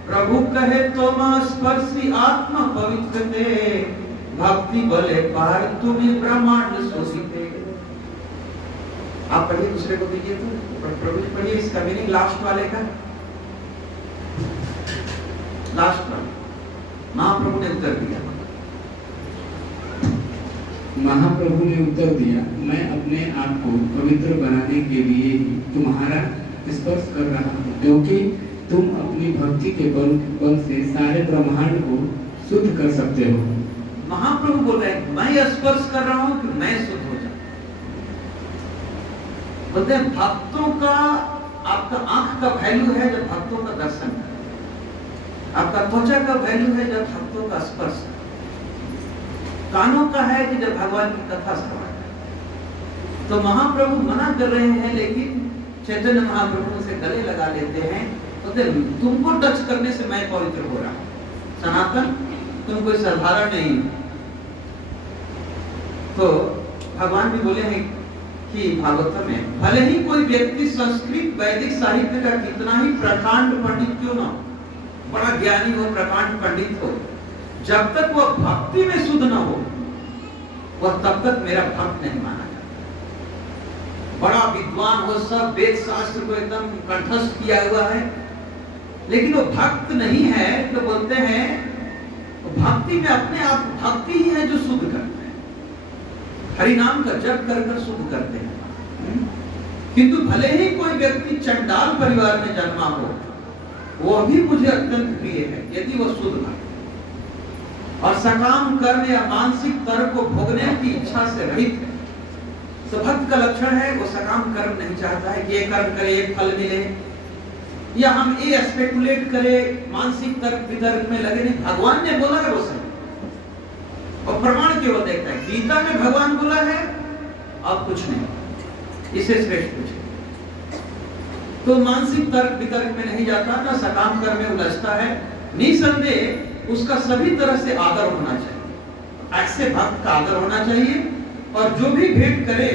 प्रभु कहे तो मां स्पर्शी आत्मा पवित्र थे, भक्ति बले पार तुम्हें ब्रह्मांड शोषिते। आप पढ़िए, दूसरे को दीजिए, तो प्रभु जी पढ़िए इसका मीनिंग लास्ट वाले का, लास्ट वाले। महाप्रभु ने उत्तर दिया, महाप्रभु ने उत्तर दिया, मैं अपने आप को पवित्र बनाने के लिए ही तुम्हारा स्पर्श कर रहा हूँ, क्योंकि तुम अपनी भक्ति के बल से सारे ब्रह्मांड को शुद्ध कर सकते हो। महाप्रभु बोल रहे हैं, मैं स्पर्श कर रहा हूँ कि मैं शुद्ध हो जाऊं। बोलते हैं भक्तों का, आपका आंख का वैल्यू है जब भक्तों का दर्शन है, आपका त्वचा का वैल्यू है जब भक्तों का स्पर्श है, कानों का है कि जब भगवान की कथा श्रवण है। तो महाप्रभु मना कर रहे हैं, लेकिन चैतन्य महाप्रभु से गले लगा लेते हैं, तो तुमको टच करने से मैं पवित्र हो रहा हूं, सनातन तुम कोई साधारण नहीं। तो भगवान भी बोले हैं कि भागवत में, भले ही कोई व्यक्ति संस्कृत वैदिक साहित्य का कितना ही प्रकांड पंडित क्यों ना, बड़ा ज्ञानी हो, प्रकांड पंडित हो, जब तक वह भक्ति में शुद्ध न हो, वह तब तक मेरा भक्त नहीं माना जाता। बड़ा विद्वान हो, सब वेद शास्त्र को एकदम कंठस्थ किया हुआ है, लेकिन वो भक्त नहीं है, तो बोलते हैं भक्ति में अपने आप, भक्ति ही है जो शुद्ध करते हैं, हरि नाम का जप कर कर शुद्ध करते हैं। किंतु भले ही कोई व्यक्ति चंडाल परिवार में जन्मा हो, वो भी मुझे अत्यंत प्रिय है यदि वह शुद्ध है और सकाम कर्म या मानसिक तर्क को भोगने की इच्छा से रहित है। तो भक्त का लक्षण है वो सकाम कर्म नहीं चाहता है कि ये कर्म करे ये फल मिले, या हम ये स्पेकुलेट करें, मानसिक तर्क वितर्क में लगे नहीं। भगवान ने बोला है वो सब, और प्रमाण केवल देखता है। गीता में भगवान बोला है, अब कुछ नहीं, इसे श्रेष्ठ कुछ है। तो मानसिक तर्क वितर्क में नहीं जाता, ना सकाम कर्म में उलझता है। निसंदेह उसका सभी तरह से आदर होना चाहिए, ऐसे भक्त का आदर होना चाहिए, और जो भी भेंट करे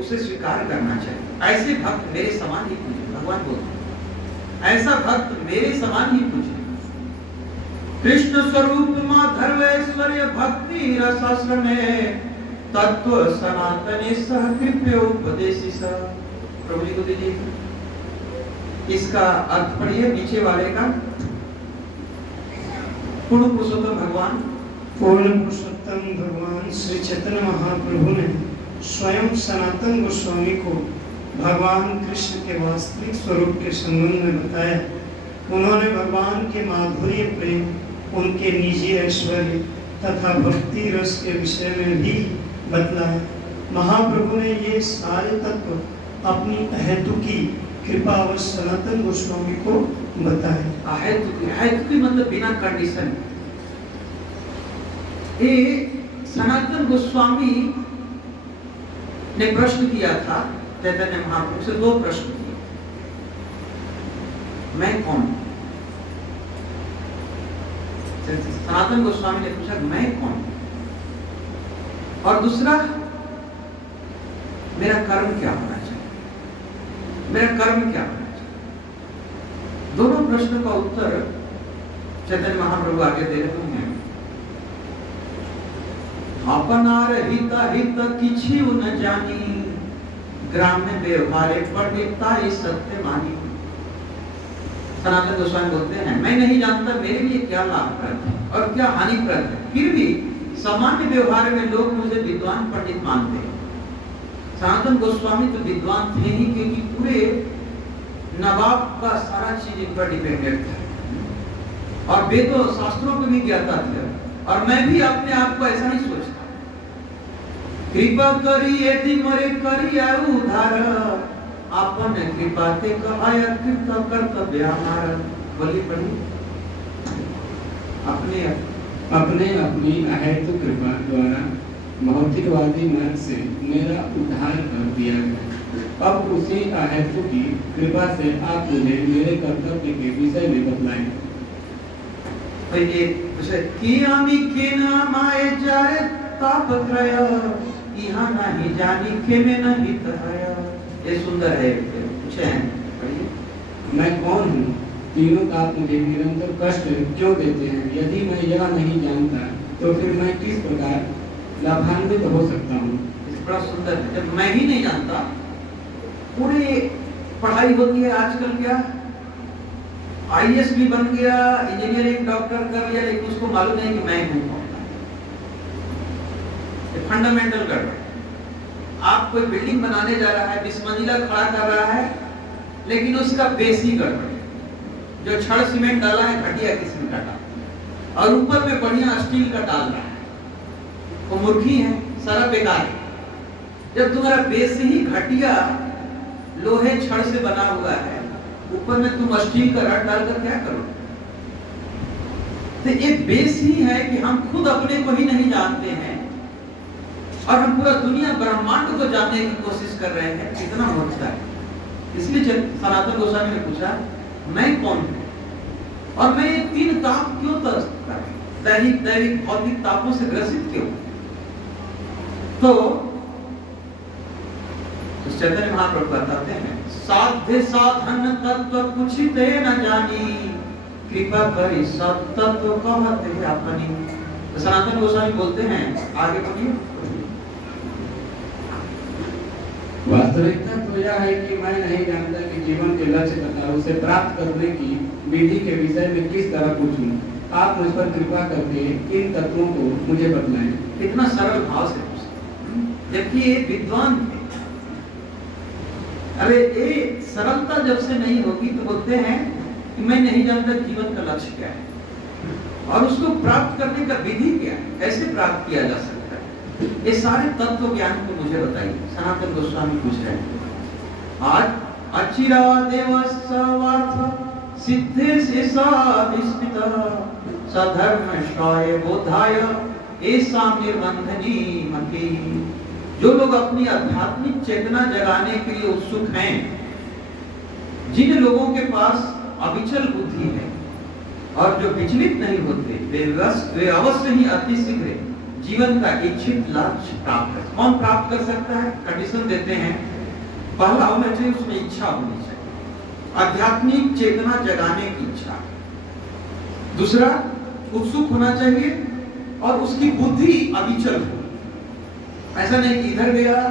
उसे स्वीकार करना चाहिए। ऐसे भक्त मेरे समान ही पूजे, भगवान बोलते हैं, ऐसा भक्त मेरे समान ही पूजे। कृष्ण स्वरूप माधर्वैश्वर्य भक्ति रसाश्र में तत्व सनातने सह कृपया उपदेशी सह। प्रभु जी को दीजिए, इसका अर्थ पढ़िए नीचे वाले का। पूर्ण पुरुषोत्तम भगवान पूर्ण पुरुषोत्तम भगवान श्री चैतन्य महाप्रभु ने स्वयं सनातन गोस्वामी को भगवान कृष्ण के वास्तविक स्वरूप के संबंध में बताया। उन्होंने भगवान के माधुर्य प्रेम, उनके निजी ऐश्वर्य तथा भक्ति रस के विषय में भी बतलाया। महाप्रभु ने ये सारे तत्व अपनी अहेतुकी कृपा व सनातन गोस्वामी को बताए। अहेतुकी मतलब बिना कंडीशन। ये सनातन गोस्वामी ने प्रश्न किया था चैतन्य महाप्रभु से, 2 प्रश्न किए। मैं कौन? सनातन गोस्वामी ने पूछा मैं कौन, और दूसरा मेरा कर्म क्या होना चाहिए, मेरा कर्म क्या होना चाहिए। दोनों प्रश्नों का उत्तर चैतन्य महाप्रभु आगे दे रहे हैं। अपनार हित हित किछि न जानी, ग्राम्य व्यवहारे पंडिता ही सत्य मानी। सनातन गोस्वामी बोलते हैं मैं नहीं जानता मेरे लिए क्या लाभप्रद है और क्या हानिप्रद है, फिर भी सामान्य व्यवहार में लोग मुझे विद्वान पंडित मानते हैं। सनातन गोस्वामी तो विद्वान थे ही, क्योंकि पूरे नवाब का सारा चीज इन पर डिपेंडेंट था और वेदों शास्त्रों को भी ज्ञाता थे। और मैं भी अपने आप को ऐसा ही सोचता। कृपा करी यदि मरे करी उधार, आपन कृपा ते कहाय कृत कर्तव्य हमारा। बोली पढ़ी। अपने अपनी अहेतु कृपा द्वारा भौतिकवादी मार्ग से मेरा उद्धार कर दिया गया। अब उसी अहेतु की कृपा से आप मुझे मेरे कर्तव्य के विषय में बतलाएं। कियामी के नाम आए जाए तापत्रय, यहाँ नहीं जानी के में नहीं तराया। ये सुंदर है। पूछे हैं मैं कौन हूँ? तीनों ताप मुझे निरंतर कष्ट क्यों देते हैं? यदि मैं यह नहीं जानता तो फिर मैं किस प्रकार लाभान्वित हो सकता हूँ? बड़ा सुंदर है। जब मैं ही नहीं जानता, पूरी पढ़ाई होती है आजकल, क्या आईएएस भी बन गया, इंजीनियरिंग डॉक्टर कर लिया, लेकिन उसको मालूम नहीं कि मैं हूँ कौन। फंडामेंटल गड़बड़। आप कोई बिल्डिंग बनाने जा रहा है, 20 मंजिला खड़ा कर रहा है, लेकिन उसका बेस ही गड़बड़ है। जो छड़ सीमेंट डाला है घटिया किस्म का डाला, और ऊपर में बढ़िया स्टील का डाल रहा है, वो मूर्खी है, सारा बेकार है। जब तुम्हारा बेस ही घटिया लोहे छड़ से बना हुआ है, ऊपर में तुम स्टील का रड डालकर क्या करो? तो एक बेस ही है कि हम खुद अपने को ही नहीं जानते हैं और हम पूरा दुनिया ब्रह्मांड को जानने की कोशिश कर रहे हैं। कितना मूर्खता है। इसलिए सनातन गोस्वामी ने पूछा मैं कौन हूं और मैं ये 3 ताप क्यों तरसता है, दैहिक भौतिक तापों से ग्रसित क्यों? तो चैतन्य महाप्रभु बताते हैं साध्य साधन तत्व कुछ दे न जानी, कृपा करी सब तत्व कहते अपनी। तो सनातन गोस्वामी बोलते हैं, आगे बोलिए। वास्तविकता तो यह है कि मैं नहीं जानता कि जीवन के लक्ष्य तथा उसे प्राप्त करने की विधि के विषय में किस तरह पूछूं। आप मुझ पर कृपा करके इन तत्वों को मुझे बतलाएं। कितना सरल भाव से पूछते, जबकि ये विद्वान थे। अरे ये सरलता जब से नहीं होगी तो बोलते हैं कि मैं नहीं जानता जीवन का लक्ष्य क्या है और उसको प्राप्त करने का विधि क्या है, कैसे प्राप्त किया जा सकता है। ये सारे तत्व ज्ञान को मुझे बताइए। सनातन गोस्वामी पूछ रहे हैं आज अचिरा देवस्वार्थ सिद्धे से साधिष्ठित सधर्म श्राय बोधाय ऐसा निर्बंधनी मति। जो लोग अपनी आध्यात्मिक चेतना जगाने के लिए उत्सुक हैं, जिन लोगों के पास अविचल बुद्धि है और जो विचलित नहीं होते, वे अवश्य ही अति शीघ्र जीवन का इच्छित लक्ष्य प्राप्त कर। कौन प्राप्त कर सकता है? कंडीशन देते हैं, पहला होना चाहिए उसमें इच्छा होनी चाहिए, आध्यात्मिक चेतना जगाने की इच्छा। दूसरा, उत्सुक होना चाहिए और उसकी बुद्धि अविचल हो। ऐसा नहीं कि इधर गया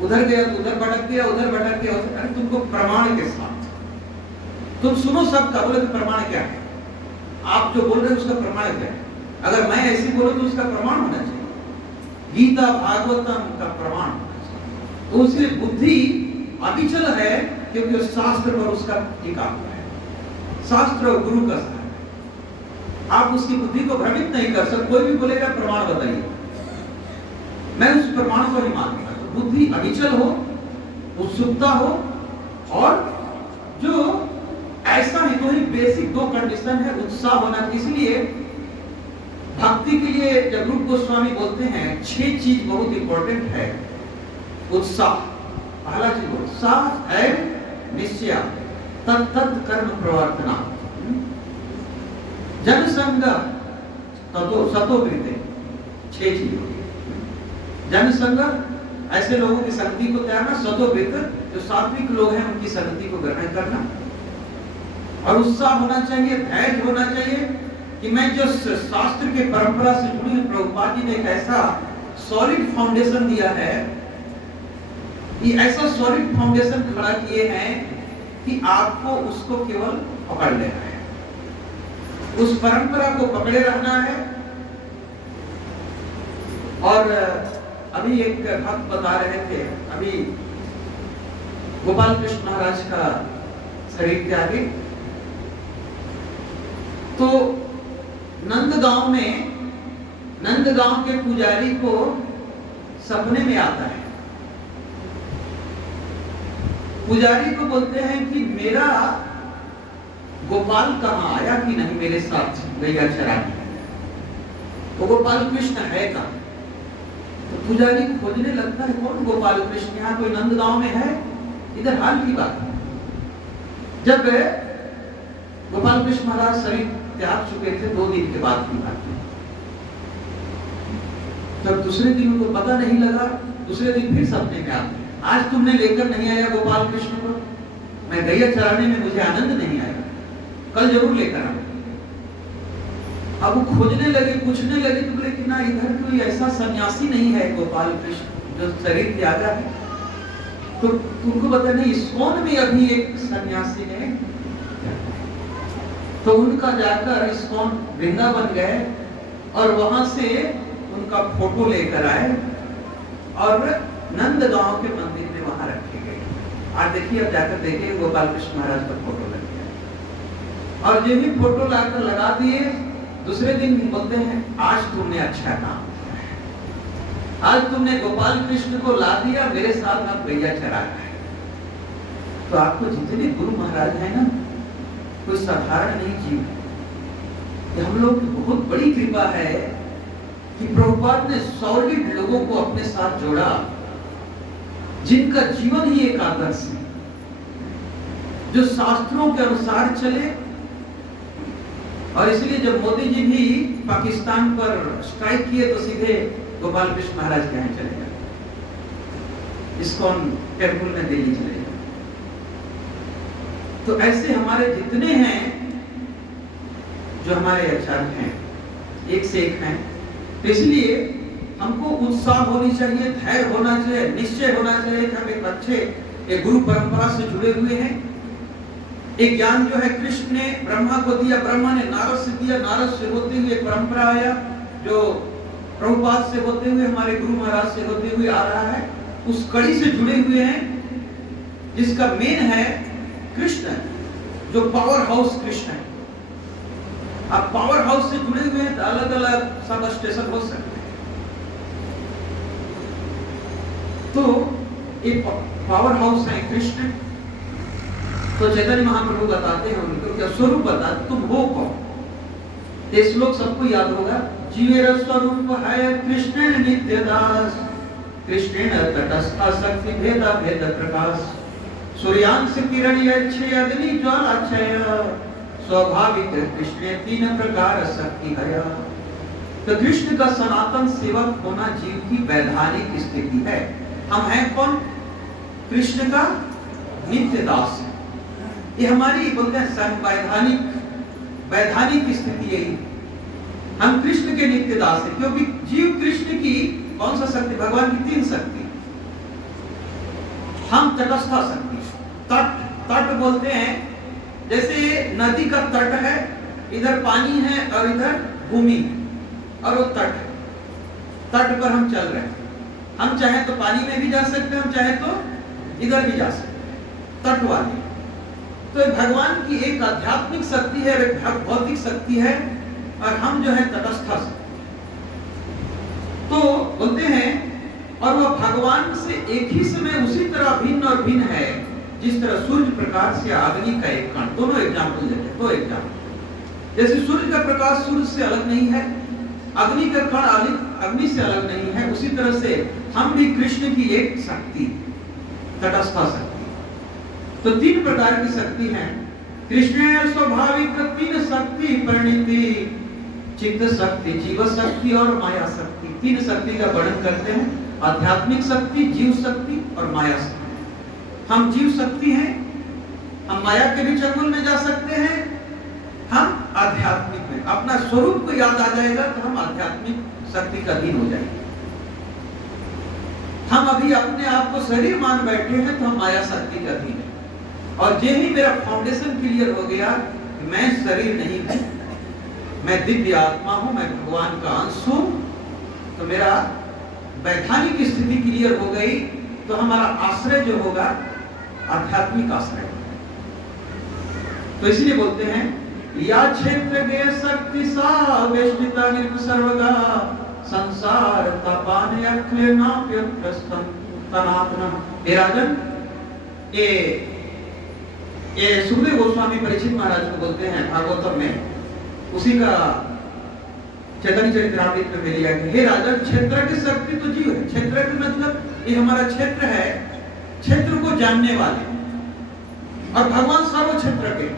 तो उधर भटक गया, उधर भटक गया। अरे तुमको प्रमाण के साथ तुम सुनो सबका, बोले तो प्रमाण क्या है? आप जो बोल रहे हैं उसका प्रमाण क्या है? अगर मैं ऐसी बोलूं तो उसका प्रमाण होना चाहिए, गीता भागवतम का प्रमाण होना चाहिए। तो उसकी बुद्धि अविचल है क्योंकि उस शास्त्र पर उसका टिका हुआ है, शास्त्र और गुरु का सहारा है। आप उसकी बुद्धि को भ्रमित नहीं कर सकते। कोई भी बोलेगा प्रमाण बताइए, मैं उस प्रमाण को नहीं मानूंगा। तो बुद्धि अविचल हो, उत्सुकता हो, और जो ऐसा ही दो ही बेसिक दो कंडीशन है, उत्साह होना। इसलिए भक्ति के लिए जब रूप गोस्वामी बोलते हैं 6 चीज बहुत इंपॉर्टेंट है। उत्साह, पहला चीज उत्साह है, निश्चय, तत्त कर्म प्रवर्तना, जनसंग, ततो सतो वृत्ति, 6 चीज। जनसंग, ऐसे लोगों की संगति को त्यागना, सतो वृत्त, जो सात्विक लोग हैं उनकी संगति को ग्रहण करना, और उत्साह होना चाहिए, धैर्य होना चाहिए कि मैं जो शास्त्र के परंपरा से जुड़ी हुई, प्रभुपाद जी ने एक ऐसा सॉलिड फाउंडेशन दिया है, ये ऐसा सॉलिड फाउंडेशन खड़ा किए हैं कि आपको उसको केवल पकड़ लेना है, उस परंपरा को पकड़े रहना है। और अभी एक भक्त बता रहे थे, अभी गोपाल कृष्ण महाराज का शरीर त्यागे, तो नंदगांव के पुजारी को सपने में आता है। पुजारी को बोलते हैं कि मेरा गोपाल कहाँ आया कि नहीं मेरे साथ गैया चराने, तो गोपाल कृष्ण है कहाँ? तो पुजारी खोजने लगता है, कौन गोपाल कृष्ण, यहाँ कोई नंदगांव में है? इधर हाल की बात है, जब गोपाल कृष्ण महाराज शरीर त्याग चुके थे, 2 दिन के बाद की बात है, तब दूसरे दिन उनको पता नहीं लगा, दूसरे दिन फिर सपने में आते, आज तुमने लेकर नहीं आया गोपाल कृष्ण को, मैं गैया चराने में मुझे आनंद नहीं आया, कल जरूर लेकर आऊंगा। अब वो खोजने लगे, पूछने लगे, तो बोले कि ना, इधर कोई ऐसा सन्यासी नहीं है गोपाल कृष्ण जो शरीर त्यागा है। तो तुमको पता नहीं, इस्कॉन में अभी एक सन्यासी ने, तो उनका जाकर इस्कॉन वृंदावन गए और वहां से उनका फोटो लेकर आए और नंदगांव के मंदिर में वहां रखे गए। आज देखिए, अब जाकर देखिए, गोपाल कृष्ण महाराज का फोटो लग गया, और जो भी फोटो लाकर लगा दिए, दूसरे दिन बोलते हैं आज तुमने अच्छा काम किया, आज तुमने गोपाल कृष्ण को ला दिया, मेरे साथ आप गैया चरा गए। तो आपको जितने गुरु महाराज हैं ना, कोई साधारण नहीं जीव। हम लोग की बहुत बड़ी कृपा है कि प्रभुपाद ने सॉलिड लोगों को अपने साथ जोड़ा, जिनका जीवन ही एक आदर्श है, जो शास्त्रों के अनुसार चले। और इसलिए जब मोदी जी भी पाकिस्तान पर स्ट्राइक किए, तो सीधे गोपाल कृष्ण महाराज के यहाँ चले गए, इस्कॉन टेम्पल में दिल्ली चले गए। तो ऐसे हमारे जितने हैं, जो हमारे आचार्य हैं, एक से एक हैं। तो इसलिए हमको उत्साह होनी चाहिए, धैर्य होना चाहिए, निश्चय होना चाहिए कि हम एक अच्छे एक गुरु परंपरा से जुड़े हुए हैं। एक ज्ञान जो है कृष्ण ने ब्रह्मा को दिया, ब्रह्मा ने नारद से दिया, नारद से होते हुए एक परंपरा आया, जो प्रभुपाद से होते हुए, हमारे गुरु महाराज से होते हुए आ रहा है, उस कड़ी से जुड़े हुए हैं, जिसका मेन है कृष्ण, जो पावर हाउस कृष्ण है। आप पावर हाउस से जुड़े हुए हैं तो अलग अलग सब स्टेशन हो सकते हैं। तो एक पावर हाउस है कृष्ण। तो चैतन्य महाप्रभु बताते हैं उनको क्या स्वरूप बता, तुम हो कौन? ये श्लोक सबको याद होगा, जीवेर स्वरूप है कृष्ण नित्य दास, कृष्णेन तटस्थ शक्ति भेद भेद प्रकाश, सूर्यांश किरण यच्छे अग्नि ज्वालाक्षय, स्वाभाविक कृष्ण 3 प्रकार शक्ति है। तो कृष्ण का सनातन सेवक होना जीव की वैधानिक स्थिति है। हम हैं कौन? कृष्ण का नित्य दास है। ये हमारी बोलते हैं वैधानिक स्थिति यही। हम कृष्ण के नित्य दास हैं, क्योंकि जीव कृष्ण की कौन सा शक्ति? भगवान की 3 शक्ति। हम तटस्था शक्ति, तट बोलते हैं, जैसे नदी का तट है, इधर पानी है और इधर भूमि, और वो तट है। तट पर हम चल रहे हैं, हम चाहे तो पानी में भी जा सकते हैं, हम चाहे तो इधर भी जा सकते हैं, तट वाली। तो भगवान की एक आध्यात्मिक शक्ति है, एक भौतिक शक्ति है, और हम जो है तटस्थ तो बोलते हैं। और वह भगवान से एक ही समय उसी तरह भिन्न और भिन्न है जिस तरह सूर्य प्रकाश या अग्नि का एक कण। दोनों एग्जाम्पल देते हैं, दो एग्जाम्पल। जैसे सूर्य का प्रकाश सूर्य से अलग नहीं है, अग्नि का कण अग्नि से अलग नहीं है, उसी तरह से हम भी कृष्ण की एक शक्ति, तटस्थ शक्ति। तो तीन प्रकार की शक्ति है। कृष्ण स्वाभाविक तीन शक्ति परिणति, चित्त शक्ति, जीव शक्ति और माया शक्ति। तीन शक्ति का वर्णन करते हैं, आध्यात्मिक शक्ति, जीव शक्ति और माया शक्ति। हम जीव शक्ति हैं, हम माया के भी चंगुल में जा सकते हैं, हम आध्यात्मिक में अपना स्वरूप को याद आ जाएगा तो हम आध्यात्मिक शक्ति का अधीन हो जाएंगे। हम अभी अपने आप को शरीर मान बैठे हैं तो हम माया शक्ति का अधीन है। और ये ही मेरा फाउंडेशन क्लियर हो गया कि मैं शरीर नहीं हूं, मैं दिव्य आत्मा हूं, मैं भगवान का अंश हूं, तो मेरा वैधानिक स्थिति क्लियर हो गई, तो हमारा आश्रय जो होगा आध्यात्मिक आश्रय होगा। तो इसलिए बोलते हैं या क्षेत्र गे शक्ति सा वेष्टिता सर्वगा संसार तपान अखिल नाप्यत्रस्तन तनात्म। हे राजन, ये सुखदेव गोस्वामी परीक्षित महाराज को बोलते हैं भागवतम में, उसी का चैतन्य चरित्रामृत में मिल गया कि हे राजन, क्षेत्र की शक्ति तो जीव है। क्षेत्र का मतलब ये हमारा क्षेत्र है, क्षेत्र को जानने वाले, और भगवान सर्व क्षेत्र के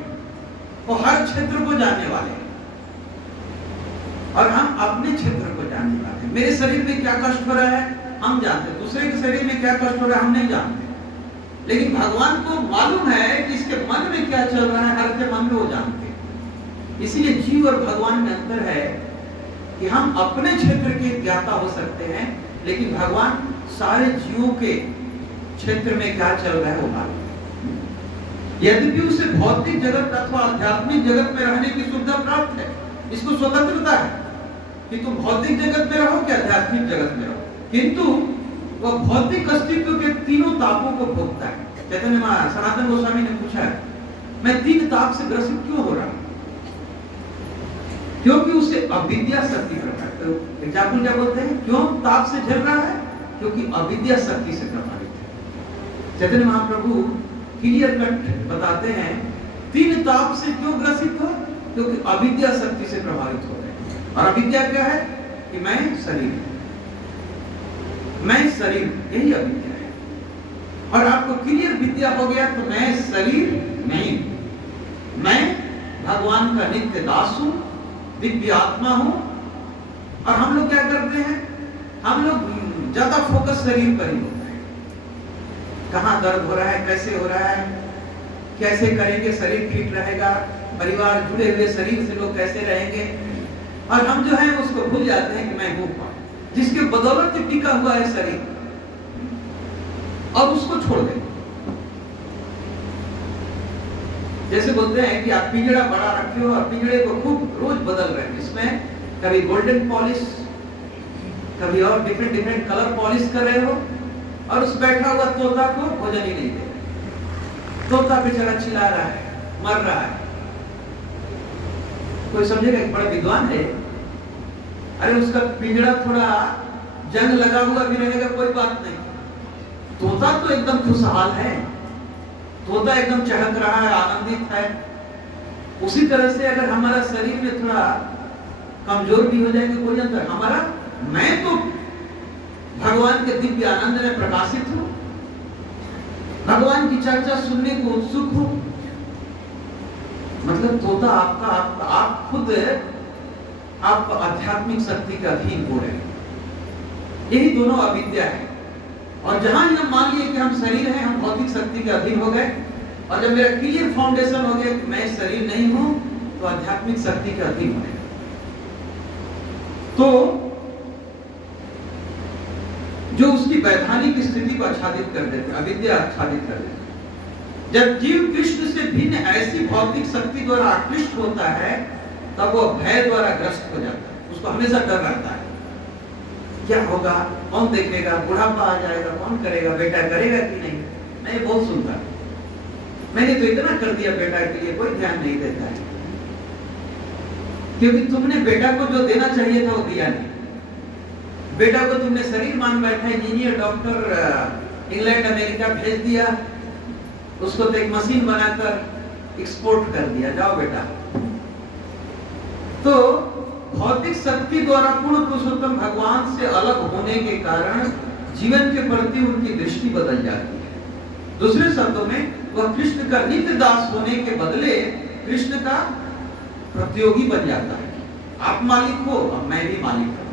और हर क्षेत्र को जानने वाले, और हम अपने क्षेत्र को जानने वाले। मेरे शरीर में क्या कष्ट हो रहा है हम जानते हैं, दूसरे के शरीर में क्या कष्ट हो रहा है हम नहीं जानते, लेकिन भगवान को मालूम है कि इसके मन में क्या चल रहा है, हर के मन में वो जानते हैं। इसीलिए जीव और भगवान में अंतर है कि हम अपने क्षेत्र के ज्ञाता हो सकते हैं, लेकिन भगवान सारे जीवों के क्षेत्र में क्या चल रहा है वो मालूम है। यद्यपि उसे भौतिक जगत अथवा आध्यात्मिक जगत में रहने की सुविधा प्राप्त है, इसको स्वतंत्रता है कि तुम भौतिक जगत में रहो कि आध्यात्मिक जगत में रहो, किंतु वह भौतिक अस्तित्व के तीनों तापों को भोगता है। चैतन्य सनातन गोस्वामी ने पूछा है, मैं तीन ताप से ग्रसित क्यों हो रहा हूं? क्योंकि उसे अविद्या शक्ति प्रभावित। तो एग्जाम्पल क्या बोलते हैं, क्यों ताप से झेल रहा है? क्योंकि अविद्या शक्ति से प्रभावित है। चैतन्य महाप्रभु क्लियर कट बताते हैं, तीन ताप से क्यों ग्रसित हो? क्योंकि अविद्या शक्ति से प्रभावित हो रहे। और अविद्या क्या है कि मैं शरीर, मैं शरीर, यही अविद्या है। और आपको क्लियर विद्या हो गया तो मैं शरीर नहीं, मैं भगवान का नित्य दास हूं, दिव्य आत्मा हूं। और हम लोग क्या करते हैं, हम लोग ज्यादा फोकस शरीर पर ही होता है, कहां दर्द हो रहा है, कैसे हो रहा है, कैसे करेंगे शरीर ठीक रहेगा, परिवार जुड़े हुए शरीर से लोग कैसे रहेंगे, और हम जो है उसको भूल जाते हैं कि मैं हूं कौन, जिसके बदौलत टिका हुआ है शरीर, और उसको छोड़ दें। जैसे बोलते हैं कि आप पिंजड़ा बड़ा रखे हो और पिंजड़े को खूब रोज बदल रहे हैं, इसमें कभी गोल्डन पॉलिश, कभी और डिफरेंट कलर पॉलिश कर रहे हो, और उस बैठा हुआ तोता को भोजन ही नहीं दे रहे। तोता बेचारा चिल्ला रहा है, मर रहा है। कोई समझेगा एक बड़ा विद्वान है, अरे उसका पिंजड़ा थोड़ा जंग लगा हुआ भी रहेगा कोई बात नहीं, तोता तो एकदम खुशहाल है, तोता एकदम चहक रहा है, आनंदित है। उसी तरह से अगर हमारा शरीर में थोड़ा कमजोर भी हो जाएंगे कोई अंतर, हमारा मैं तो भगवान के दिव्य आनंद में प्रकाशित हूं, भगवान की चर्चा सुनने को उत्सुक हूं। मतलब तोता आपका आप खुद आप आध्यात्मिक शक्ति के अधीन हो रहे हैं। यही दोनों अविद्या है। और जहां हम मान लिए कि हम शरीर हैं, हम भौतिक शक्ति के अधीन हो गए, और जब मेरा क्लियर फाउंडेशन हो गया कि मैं शरीर नहीं हूं, तो आध्यात्मिक शक्ति के अधीन होने। तो जो उसकी वैधानिक स्थिति को आच्छादित कर देते, अविद्या आच्छादित कर देते। जब जीव कृष्ण से भिन्न ऐसी भौतिक शक्ति द्वारा आकृष्ट होता है, तब वह भय द्वारा ग्रस्त हो जाता है, उसको हमेशा डर रहता है, क्या होगा, कौन देखेगा, बुढ़ापा आ जाएगा, कौन करेगा, बेटा करेगा कि नहीं। मैं ये बहुत सुनता, मैंने तो इतना कर दिया बेटा के लिए, कोई ध्यान नहीं देता है, क्योंकि तुमने बेटा को जो देना चाहिए था वो दिया नहीं। बेटा को तुमने शरीर मान बैठा, इंजीनियर, डॉक्टर, इंग्लैंड अमेरिका भेज दिया, उसको तो एक मशीन बनाकर एक्सपोर्ट कर दिया, जाओ बेटा। तो भौतिक शक्ति द्वारा पूर्ण पुरुषोत्तम भगवान से अलग होने के कारण जीवन के प्रति उनकी दृष्टि बदल जाती है। दूसरे शब्दों में वह कृष्ण का नित्य दास होने के बदले कृष्ण का प्रतियोगी बन जाता है। आप मालिक हो, अब मैं भी मालिक हूं,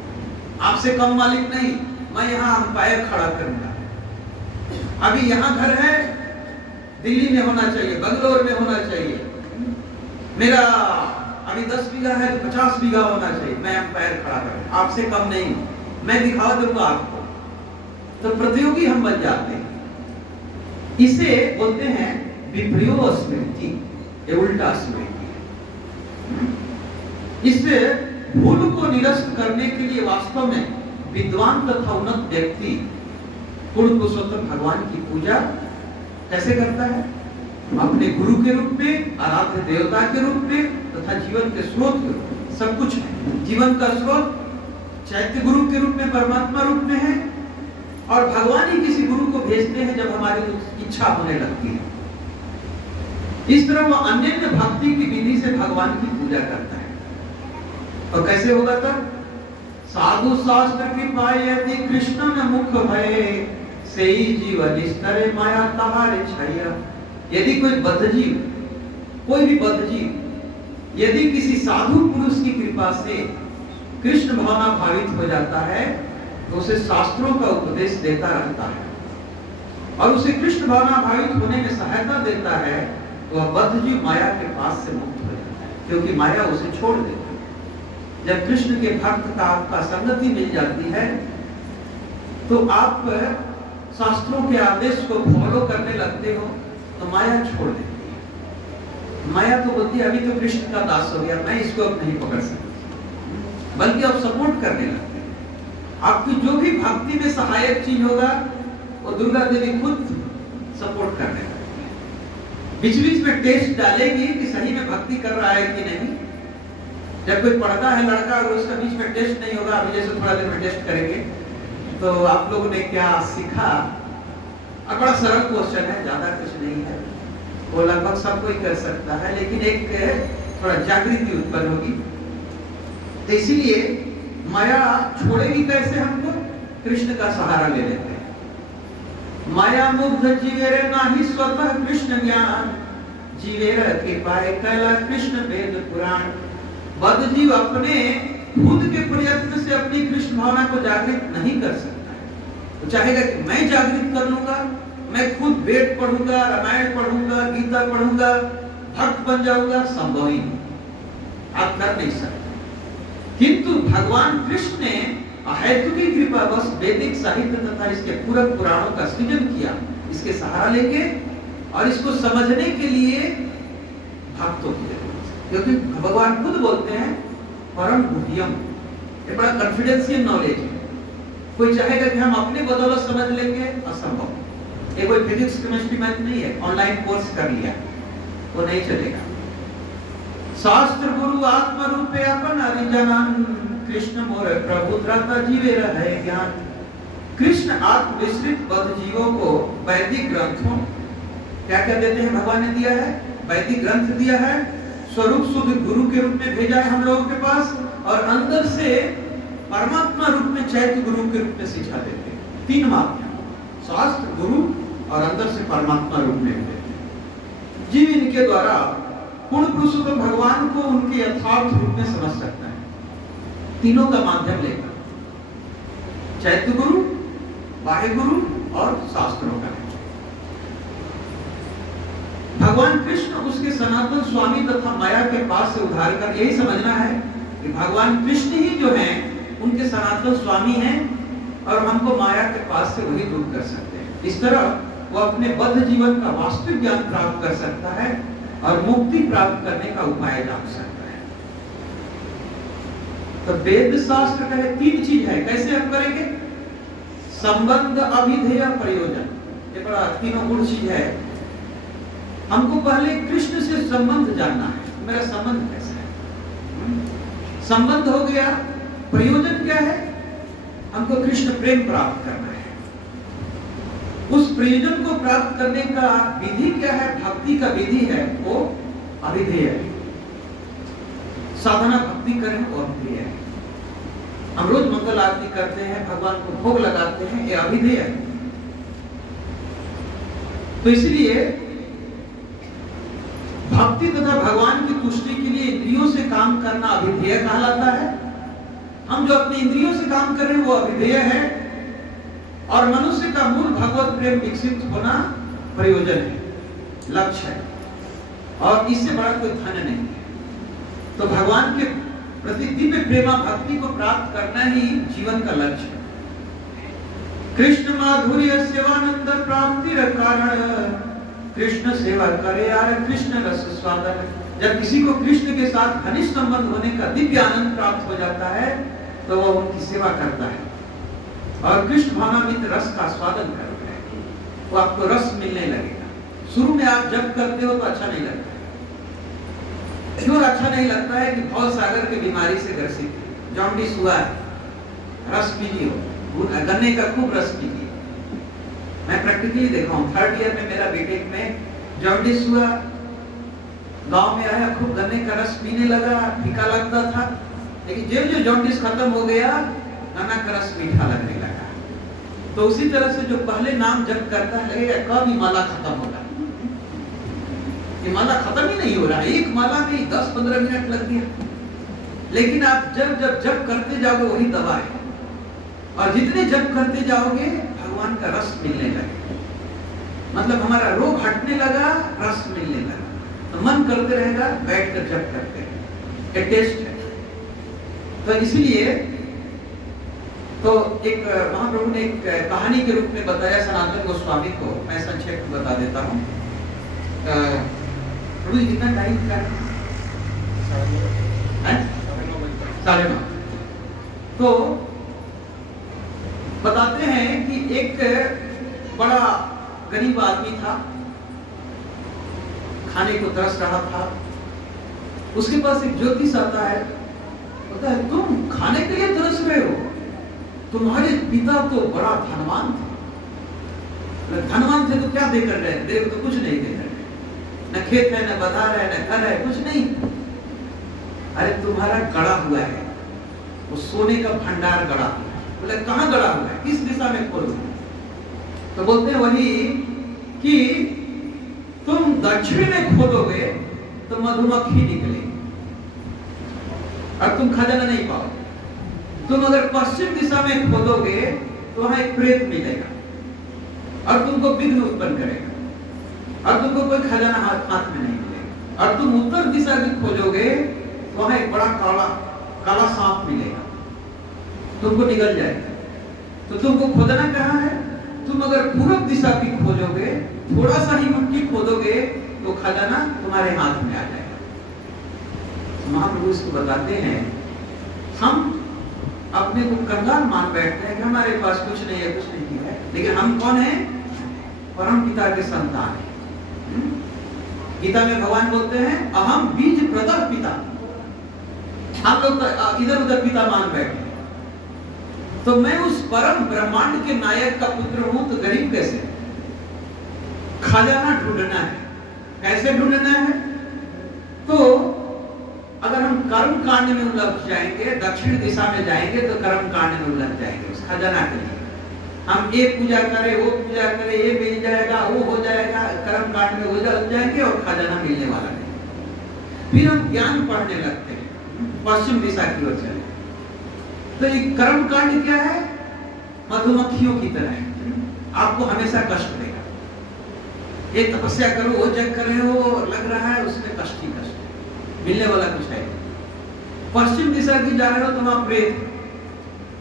आपसे कम मालिक नहीं, मैं यहाँ अंपायर खड़ा करूंगा। अभी यहाँ घर है, दिल्ली में होना चाहिए, बंगलोर में होना चाहिए, मेरा अभी 10 बीघा है तो 50 बीघा होना चाहिए, मैं अंपायर खड़ा करूंगा, आपसे कम नहीं, मैं दिखा दूंगा आपको। तो प्रतियोगी हम बन जाते हैं। इसे बोलते हैं विपर्यो स्मृति, ये उल्टा स्मृति। इससे भूल को निरस्त करने के लिए वास्तव में विद्वान तथा उन्नत व्यक्ति पूर्ण पुरुषोत्तम भगवान की पूजा कैसे करता है? अपने गुरु के रूप में, आराध्य देवता के रूप में तथा जीवन के स्रोत के रूप में। सब कुछ है, जीवन का स्रोत चैत्य गुरु के रूप में, परमात्मा रूप में है, और भगवान ही किसी गुरु को भेजते हैं जब हमारी इच्छा होने लगती है। इस तरह वह अन्य भक्ति की विधि से भगवान की पूजा करता है। और कैसे होगा तब? साधु शास्त्र की पाए यदि कृष्ण में मुख भय, सेई जीवन स्तरे माया तहारे छाया। यदि कोई बद्धजीव, कोई भी बद्धजीव यदि किसी साधु पुरुष की कृपा से कृष्ण भावना भावित हो जाता है तो उसे शास्त्रों का उपदेश देता रहता है और उसे कृष्ण भावना भावित होने में सहायता देता है, तो वह बद्धजीव माया के पास से मुक्त हो जाता है, क्योंकि माया उसे छोड़ देती है। जब कृष्ण के भक्त का आपका संगति मिल जाती है तो आप शास्त्रों के आदेश को फॉलो करने लगते हो, तो माया छोड़ देती है। माया तो बोलती है अभी तो कृष्ण का दास हो गया, मैं इसको अब नहीं पकड़ सकती, बल्कि अब सपोर्ट करने लगते हैं। आपकी जो भी भक्ति में सहायक चीज होगा वो दुर्गा देवी खुद सपोर्ट करने लगती है। बीच बीच में टेस्ट डालेगी कि सही में भक्ति कर रहा है कि नहीं। जब कोई पढ़ता है लड़का और उसका बीच में टेस्ट नहीं होगा, अभी जैसे थोड़ा देर में टेस्ट करेंगे, तो आप लोगों ने क्या सीखा? बड़ा सरल क्वेश्चन है, ज्यादा कुछ नहीं है, वो लगभग सब कोई कर सकता है, लेकिन एक थोड़ा जागृति उत्पन्न होगी। तो इसीलिए माया छोड़ेगी कैसे हमको? कृष्ण का सहारा ले लेते हैं। माया मुग्ध जीवेरे नाही स्वतः कृष्ण ज्ञान, जीवेरे कृपाए कैला कृष्ण वेद पुराण। बद्धजीव अपने खुद के प्रयत्न से अपनी कृष्ण भावना को जागृत नहीं कर सकता है। तो चाहेगा कि मैं जागृत कर लूंगा, मैं खुद वेद पढ़ूंगा, रामायण पढ़ूंगा, गीता पढ़ूंगा, भक्त बन जाऊंगा, संभव ही नहीं, आप कर नहीं सकते। किंतु भगवान कृष्ण ने अहेतु की कृपा बस वैदिक साहित्य तथा इसके पूरक पुराणों का सृजन किया, इसके सहारा लेके, और इसको समझने के लिए भक्तों की जरूरत है। क्योंकि भगवान खुद बोलते हैं परम गुह्यम, ये बड़ा कॉन्फिडेंशियल नॉलेज है। कोई चाहेगा कि हम अपने बदौलत समझ लेंगे, असंभव। ये कोई फिजिक्स केमिस्ट्री मैथ नहीं है, ऑनलाइन कोर्स कर लिया वो नहीं चलेगा। शास्त्र गुरु आत्म रूपे अपन अरिजनन, कृष्ण मोर प्रभु त्राता जीवे रहे ज्ञान। कृष्ण आत्म विस्तृत बद्ध जीवों को वैदिक ग्रंथों, क्या क्या देते हैं भगवान ने दिया है? वैदिक ग्रंथ दिया है, स्वरूप शुद्ध गुरु के रूप में भेजा है हम लोगों के पास, और अंदर से परमात्मा रूप में चैत्य गुरु के रूप में सिखा देते हैं। तीन माध्यम, शास्त्र, गुरु और अंदर से परमात्मा रूप में देते हैं। जीव इनके द्वारा पूर्ण पुरुषोत्तम भगवान को उनके यथार्थ रूप में समझ सकता है, तीनों का माध्यम लेकर, चैत्य गुरु, बाह्य गुरु और शास्त्रों का। भगवान कृष्ण उसके सनातन स्वामी तथा माया के पास से उधार कर, यही समझना है कि भगवान कृष्ण ही जो हैं उनके सनातन स्वामी हैं और हमको माया के पास से वही दूर कर सकते हैं। इस तरह वो अपने बद्ध जीवन का वास्तविक ज्ञान प्राप्त कर सकता है और मुक्ति प्राप्त करने का उपाय जान सकता है। तो वेद शास्त्र कहे 3 चीज है, कैसे हम करेंगे? संबंध, अभिधेय, प्रयोजन। ये बड़ा तीनों गुण चीज है। हमको पहले कृष्ण से संबंध जानना है, मेरा संबंध कैसा है। संबंध हो गया, प्रयोजन क्या है? हमको कृष्ण प्रेम प्राप्त करना है। उस प्रयोजन को प्राप्त करने का विधि क्या है? भक्ति का विधि है वो अभिधेय है। साधना भक्ति करें और प्रिय है। हम रोज मंगल आरती करते हैं, भगवान को भोग लगाते हैं, ये अभिधेय है। तो इसलिए भक्ति तथा भगवान की तुष्टि के लिए इंद्रियों से काम करना अभिधेय कहलाता है। हम जो अपनी इंद्रियों से काम कर रहे हैं वो अभिधेय है, और मनुष्य का मूल भगवत प्रेम विकसित होना प्रयोजन है, लक्ष्य है, और इससे बड़ा कोई धन नहीं है। तो भगवान के प्रति दिव्य प्रेमा भक्ति को प्राप्त करना ही जीवन का लक्ष्य है। कृष्ण माधुर्य सेवानंद प्राप्ति कारण, कृष्ण सेवा करे यार कृष्ण रस स्वादन। जब किसी को कृष्ण के साथ घनिष्ठ संबंध होने का दिव्य आनंद प्राप्त हो जाता है तो वह उनकी सेवा करता है और कृष्ण भावनामृत रस का स्वादन करता है। वो आपको रस मिलने लगेगा। शुरू में आप जब करते हो तो अच्छा नहीं लगता है। क्यों अच्छा नहीं लगता है? कि भव सागर की बीमारी से ग्रसित है, जॉन्डिस हुआ है, रस पीजिए, गन्ने का खूब रस पीजिए। मैं प्रैक्टिकली देखा हूँ, 3rd ईयर में मेरा बीटेक में जॉन्डिस हुआ, गांव में आया, खूब गन्ने का रस पीने लगा, फीका लगता था, लेकिन जो जॉन्डिस खत्म हो गया, गन्ना का रस मीठा लगने लगा। तो उसी तरह से जो पहले नाम जप करता है, लगेगा कब ये माला खत्म होगा। ये माला खत्म ही नहीं हो रहा है, एक माला में 10-15 मिनट लग गया। लेकिन आप जब करते जाओगे वही दवा है, और जितने जप करते जाओगे भगवान का रस मिलने लगेगा। मतलब हमारा रोग हटने लगा, रस मिलने लगा, तो मन करते रहेगा, बैठ कर जप करते हैं। ये टेस्ट है। तो इसलिए तो एक महाप्रभु ने एक कहानी के रूप में बताया सनातन गोस्वामी को, मैं संक्षेप में बता देता हूँ। प्रभु जी कितना टाइम का है? 9:30। तो बताते हैं कि एक बड़ा गरीब आदमी था, खाने को तरस रहा था। उसके पास एक ज्योतिष आता है, बोलता है तुम खाने के लिए तरस रहे हो, तुम्हारे पिता तो बड़ा धनवान थे। धनवान थे तो क्या देकर रहे? देख तो कुछ नहीं देकर रहे, न खेत है, न बाजार है, न घर है, कुछ नहीं। अरे तुम्हारा गड़ा हुआ है, वो सोने का भंडार गड़ा हुआ है। बोले कहाँ गड़ा हुआ है, किस दिशा में खोलो? तो बोलते हैं वही कि तुम दक्षिण में खोदोगे तो मधुमक्खी निकलेगी और तुम खजाना नहीं पाओगे। तुम अगर पश्चिम दिशा में खोदोगे तो वहां एक प्रेत मिलेगा और तुमको विघ्न उत्पन्न करेगा और तुमको कोई खजाना हाथ में नहीं मिलेगा। और तुम उत्तर दिशा में खोजोगे तो वहां एक बड़ा काला सांप मिलेगा, तुमको निगल जाएगा। तो तुमको खोदना कहाँ है? तुम अगर पूर्व दिशा की खोजोगे, थोड़ा सा ही मुट्ठी खोदोगे तो खजाना तुम्हारे हाथ में आ जाएगा। महाप्रभु इसको बताते हैं, हम अपने को कंगाल मान बैठते हैं कि हमारे पास कुछ नहीं है, कुछ नहीं है, लेकिन हम कौन हैं? परम पिता के संतान हैं। गीता में भगवान बोलते हैं अहम बीज प्रदः पिता। हम लोग तो इधर उधर पिता मान बैठे, तो मैं उस परम ब्रह्मांड के नायक का पुत्र हूं, तो गरीब कैसे? खजाना ढूंढना है। कैसे ढूंढना है? तो अगर हम कर्म कांड में उलझ जाएंगे, दक्षिण दिशा में जाएंगे, तो कर्म कांड में उलझ जाएंगे उस खजाना के लिए। हम ये पूजा करें, वो पूजा करें, ये मिल जाएगा, वो हो जाएगा, कर्म कांड में उलझ जाएंगे और खजाना मिलने वाला नहीं। फिर हम ज्ञान पढ़ने लगते हैं, पश्चिम दिशा की ओर चले। तो ये कर्म कांड क्या है? मधुमक्खियों की तरह है, आपको हमेशा कष्ट देगा। ये तपस्या करो, वो जग कर रहे हो, लग रहा है उसमें कष्ट ही कष्ट, मिलने वाला कुछ है। पश्चिम दिशा की जा रहे हो तो वहां प्रेत,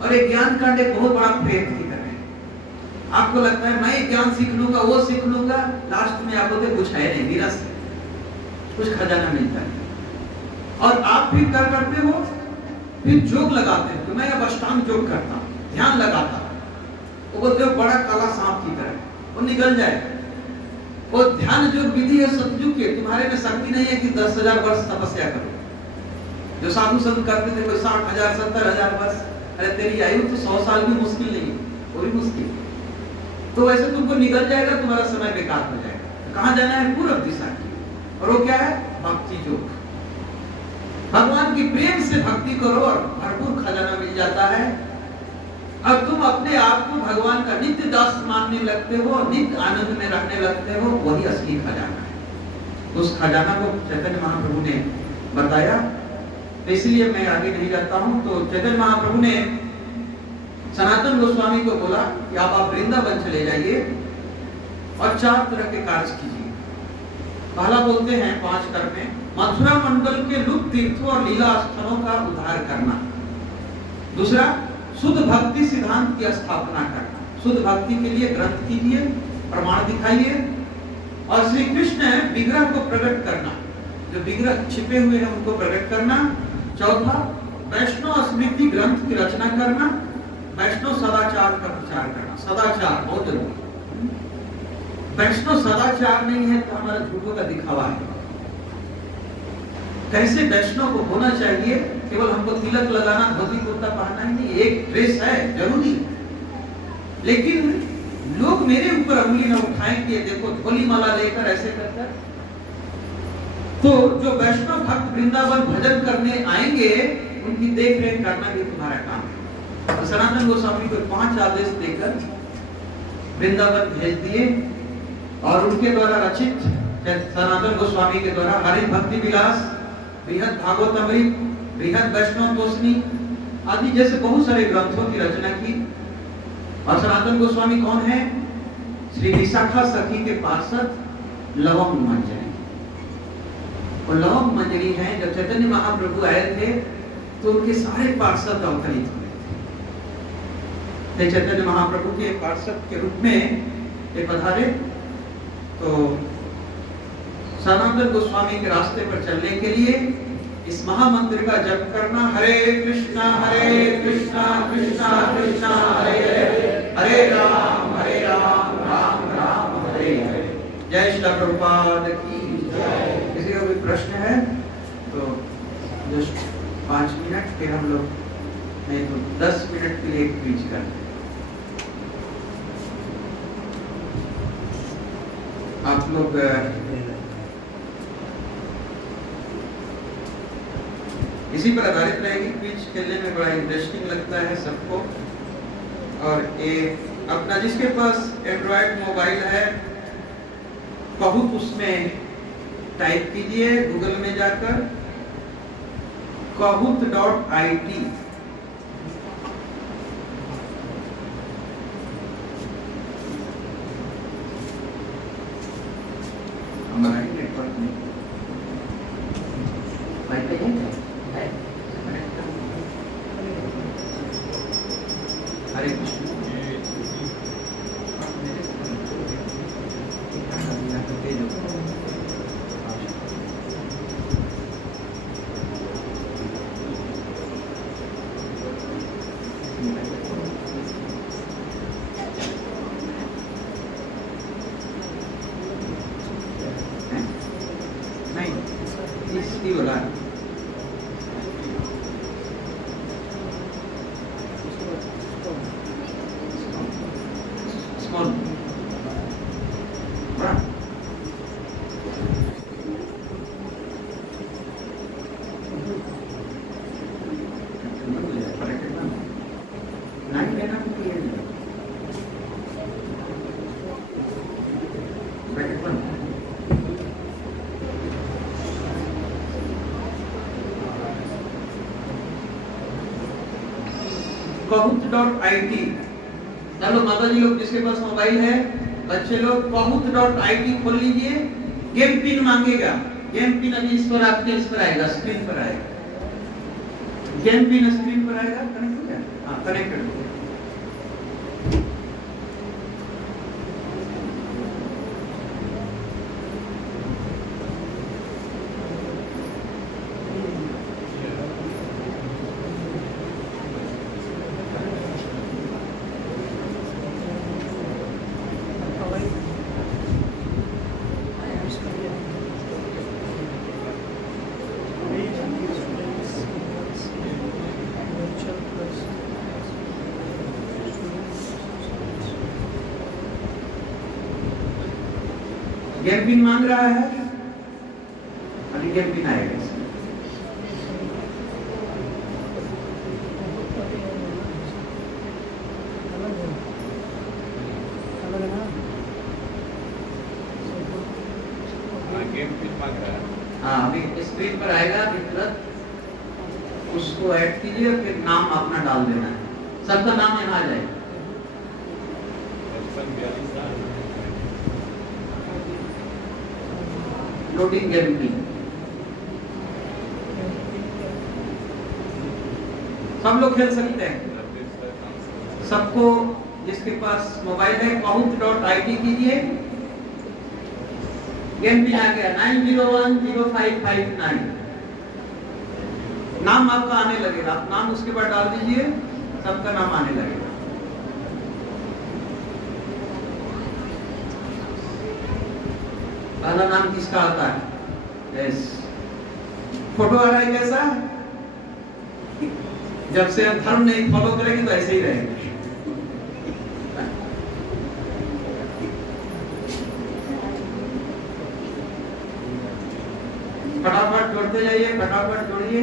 और एक ज्ञान कांड एक बहुत बड़ा प्रेत की तरह है। आपको लगता है मैं ज्ञान सीख लूंगा, वो सीख लूंगा, लास्ट में आपको तो कुछ है नहीं, निरस कुछ खजाना मिलता है। और आप फिर क्या करते हो? फिर जोग लगाते हैं, तो मैं अब अष्टांग जोग करता हूँ, ध्यान लगाता हूँ, वो बोलते हो बड़ा काला सांप की तरह, वो निकल जाएगा। वो ध्यान जो विधि है सतयुग की, तुम्हारे में शक्ति नहीं है कि 10,000 वर्ष तपस्या करो। जो साधु संत करते थे कोई 60,000 70,000 वर्ष, अरे तेरी आयु तो 100 साल भी मुश्किल नहीं है, वो भी मुश्किल। तो वैसे तुमको निकल जाएगा, तुम्हारा समय बेकार हो जाएगा। कहाँ जाना है? पूर्व दिशा की। और वो क्या है? भक्ति योग। भगवान की प्रेम से भक्ति करो और भरपूर खजाना मिल जाता है। अब तुम अपने आप को भगवान का नित्य दास मानने लगते हो, नित्य आनंद में रहने लगते हो, वही असली खजाना है। उस खजाना को चैतन्य महाप्रभु ने बताया, इसलिए मैं आगे नहीं जाता हूं। तो चैतन्य महाप्रभु ने सनातन गोस्वामी को बोला कि आप वृंदावन चले जाइए और 4 तरह के कार्य कीजिए। पहला बोलते हैं 5 कर्म में, मथुरा मंडल के लुप्त तीर्थों और लीला स्थलों का उद्धार करना। दूसरा, शुद्ध भक्ति सिद्धांत की स्थापना करना। शुद्ध भक्ति के लिए ग्रंथ कीजिए, प्रमाण दिखाइए। और श्री कृष्ण विग्रह को प्रकट करना, जो विग्रह छिपे हुए हैं उनको प्रकट करना। चौथा, वैष्णव स्मृति ग्रंथ की रचना करना, वैष्णव सदाचार का प्रचार करना। सदाचार बहुत जरूरी। वैष्णव सदाचार नहीं है तो हमारा झूठों का दिखावा है। कैसे वैष्णव को होना चाहिए? केवल हमको तिलक लगाना, धोती कुर्ता पहनना ही नहीं, एक ड्रेस है जरूरी, लेकिन लोग मेरे ऊपर उंगली न उठाएं कि देखो धोली माला लेकर ऐसे करकर। तो जो वैष्णव भक्त वृंदावन भजन करने आएंगे, उनकी देख रेख करना भी तुम्हारा काम है। तो सनातन गोस्वामी को 5 आदेश देकर वृंदावन भेज दिए और उनके द्वारा रचित सनातन गोस्वामी के द्वारा हरि भक्ति विलास, बृहद भागवतमृत, बृहद वैष्णव तोषणी आदि जैसे बहुत सारे ग्रंथों की रचना की। और सनातन गोस्वामी कौन है? श्री विशाखा सखी के पार्षद लवंग मंजरी। और लवंग मंजरी हैं, जब चैतन्य महाप्रभु आए थे तो उनके सारे पार्षद अवतरित हुए थे। चैतन्य महाप्रभु के पार्षद के रूप में ये पधारे। तो सनातन गोस्वामी के रास्ते पर चलने के लिए इस महामंत्र का जप करना, हरे कृष्णा कृष्णा कृष्णा हरे हरे, हरे राम राम राम हरे हरे। जय श्री प्रभुपाद की जय। किसी का कोई प्रश्न है तो जस्ट 5 मिनट, फिर हम लोग नहीं तो 10 मिनट के लिए एक स्पीच करते हैं। आप लोग इसी पर आधारित रहेगी। क्विज खेलने में बड़ा इंटरेस्टिंग लगता है सबको। और ये अपना जिसके पास एंड्रॉयड मोबाइल है, बहुत उसमें टाइप कीजिए गूगल में जाकर kahoot.it। हमारा नेटवर्क में वाईफाई है। हरे कृष्ण। नहीं, इसकी बोला स्मॉल बड़ा नहीं लेना ब्रैकेट बंद। kahoot.it। चलो माता जी लोग जिसके पास मोबाइल है, बच्चे लोग kahoot.it खोल लीजिए। गेम पिन मांगेगा, गेम पिन अभी इस पर आपके इस पर आएगा, स्क्रीन पर आएगा। गेम पिन स्क्रीन पर आएगा। कनेक्ट हो गया? हाँ, कनेक्टेड हो गया। गेम पिन मांग रहा है, अभी गेम पिन आएगा। हाँ, अभी स्क्रीन पर आएगा, तुरंत उसको ऐड कीजिए, फिर नाम अपना डाल देना है, सबका नाम यहाँ आ जाएगा। लोडिंग गेम पिन, सब लोग खेल सकते हैं। सबको जिसके पास मोबाइल है kahoot.it कीजिए, गेम पिन आ गया 9010559। नाम आपका आने लगेगा, आप नाम उसके बाद डाल दीजिए, सबका नाम आने लगेगा। पहला नाम किसका आता है? यस, फोटो आ रहा है कैसा? जब से हम धर्म नहीं फॉलो करेंगे तो ऐसे ही रहेंगे। फटाफट जोड़ते जाइए, फटाफट जोड़िए।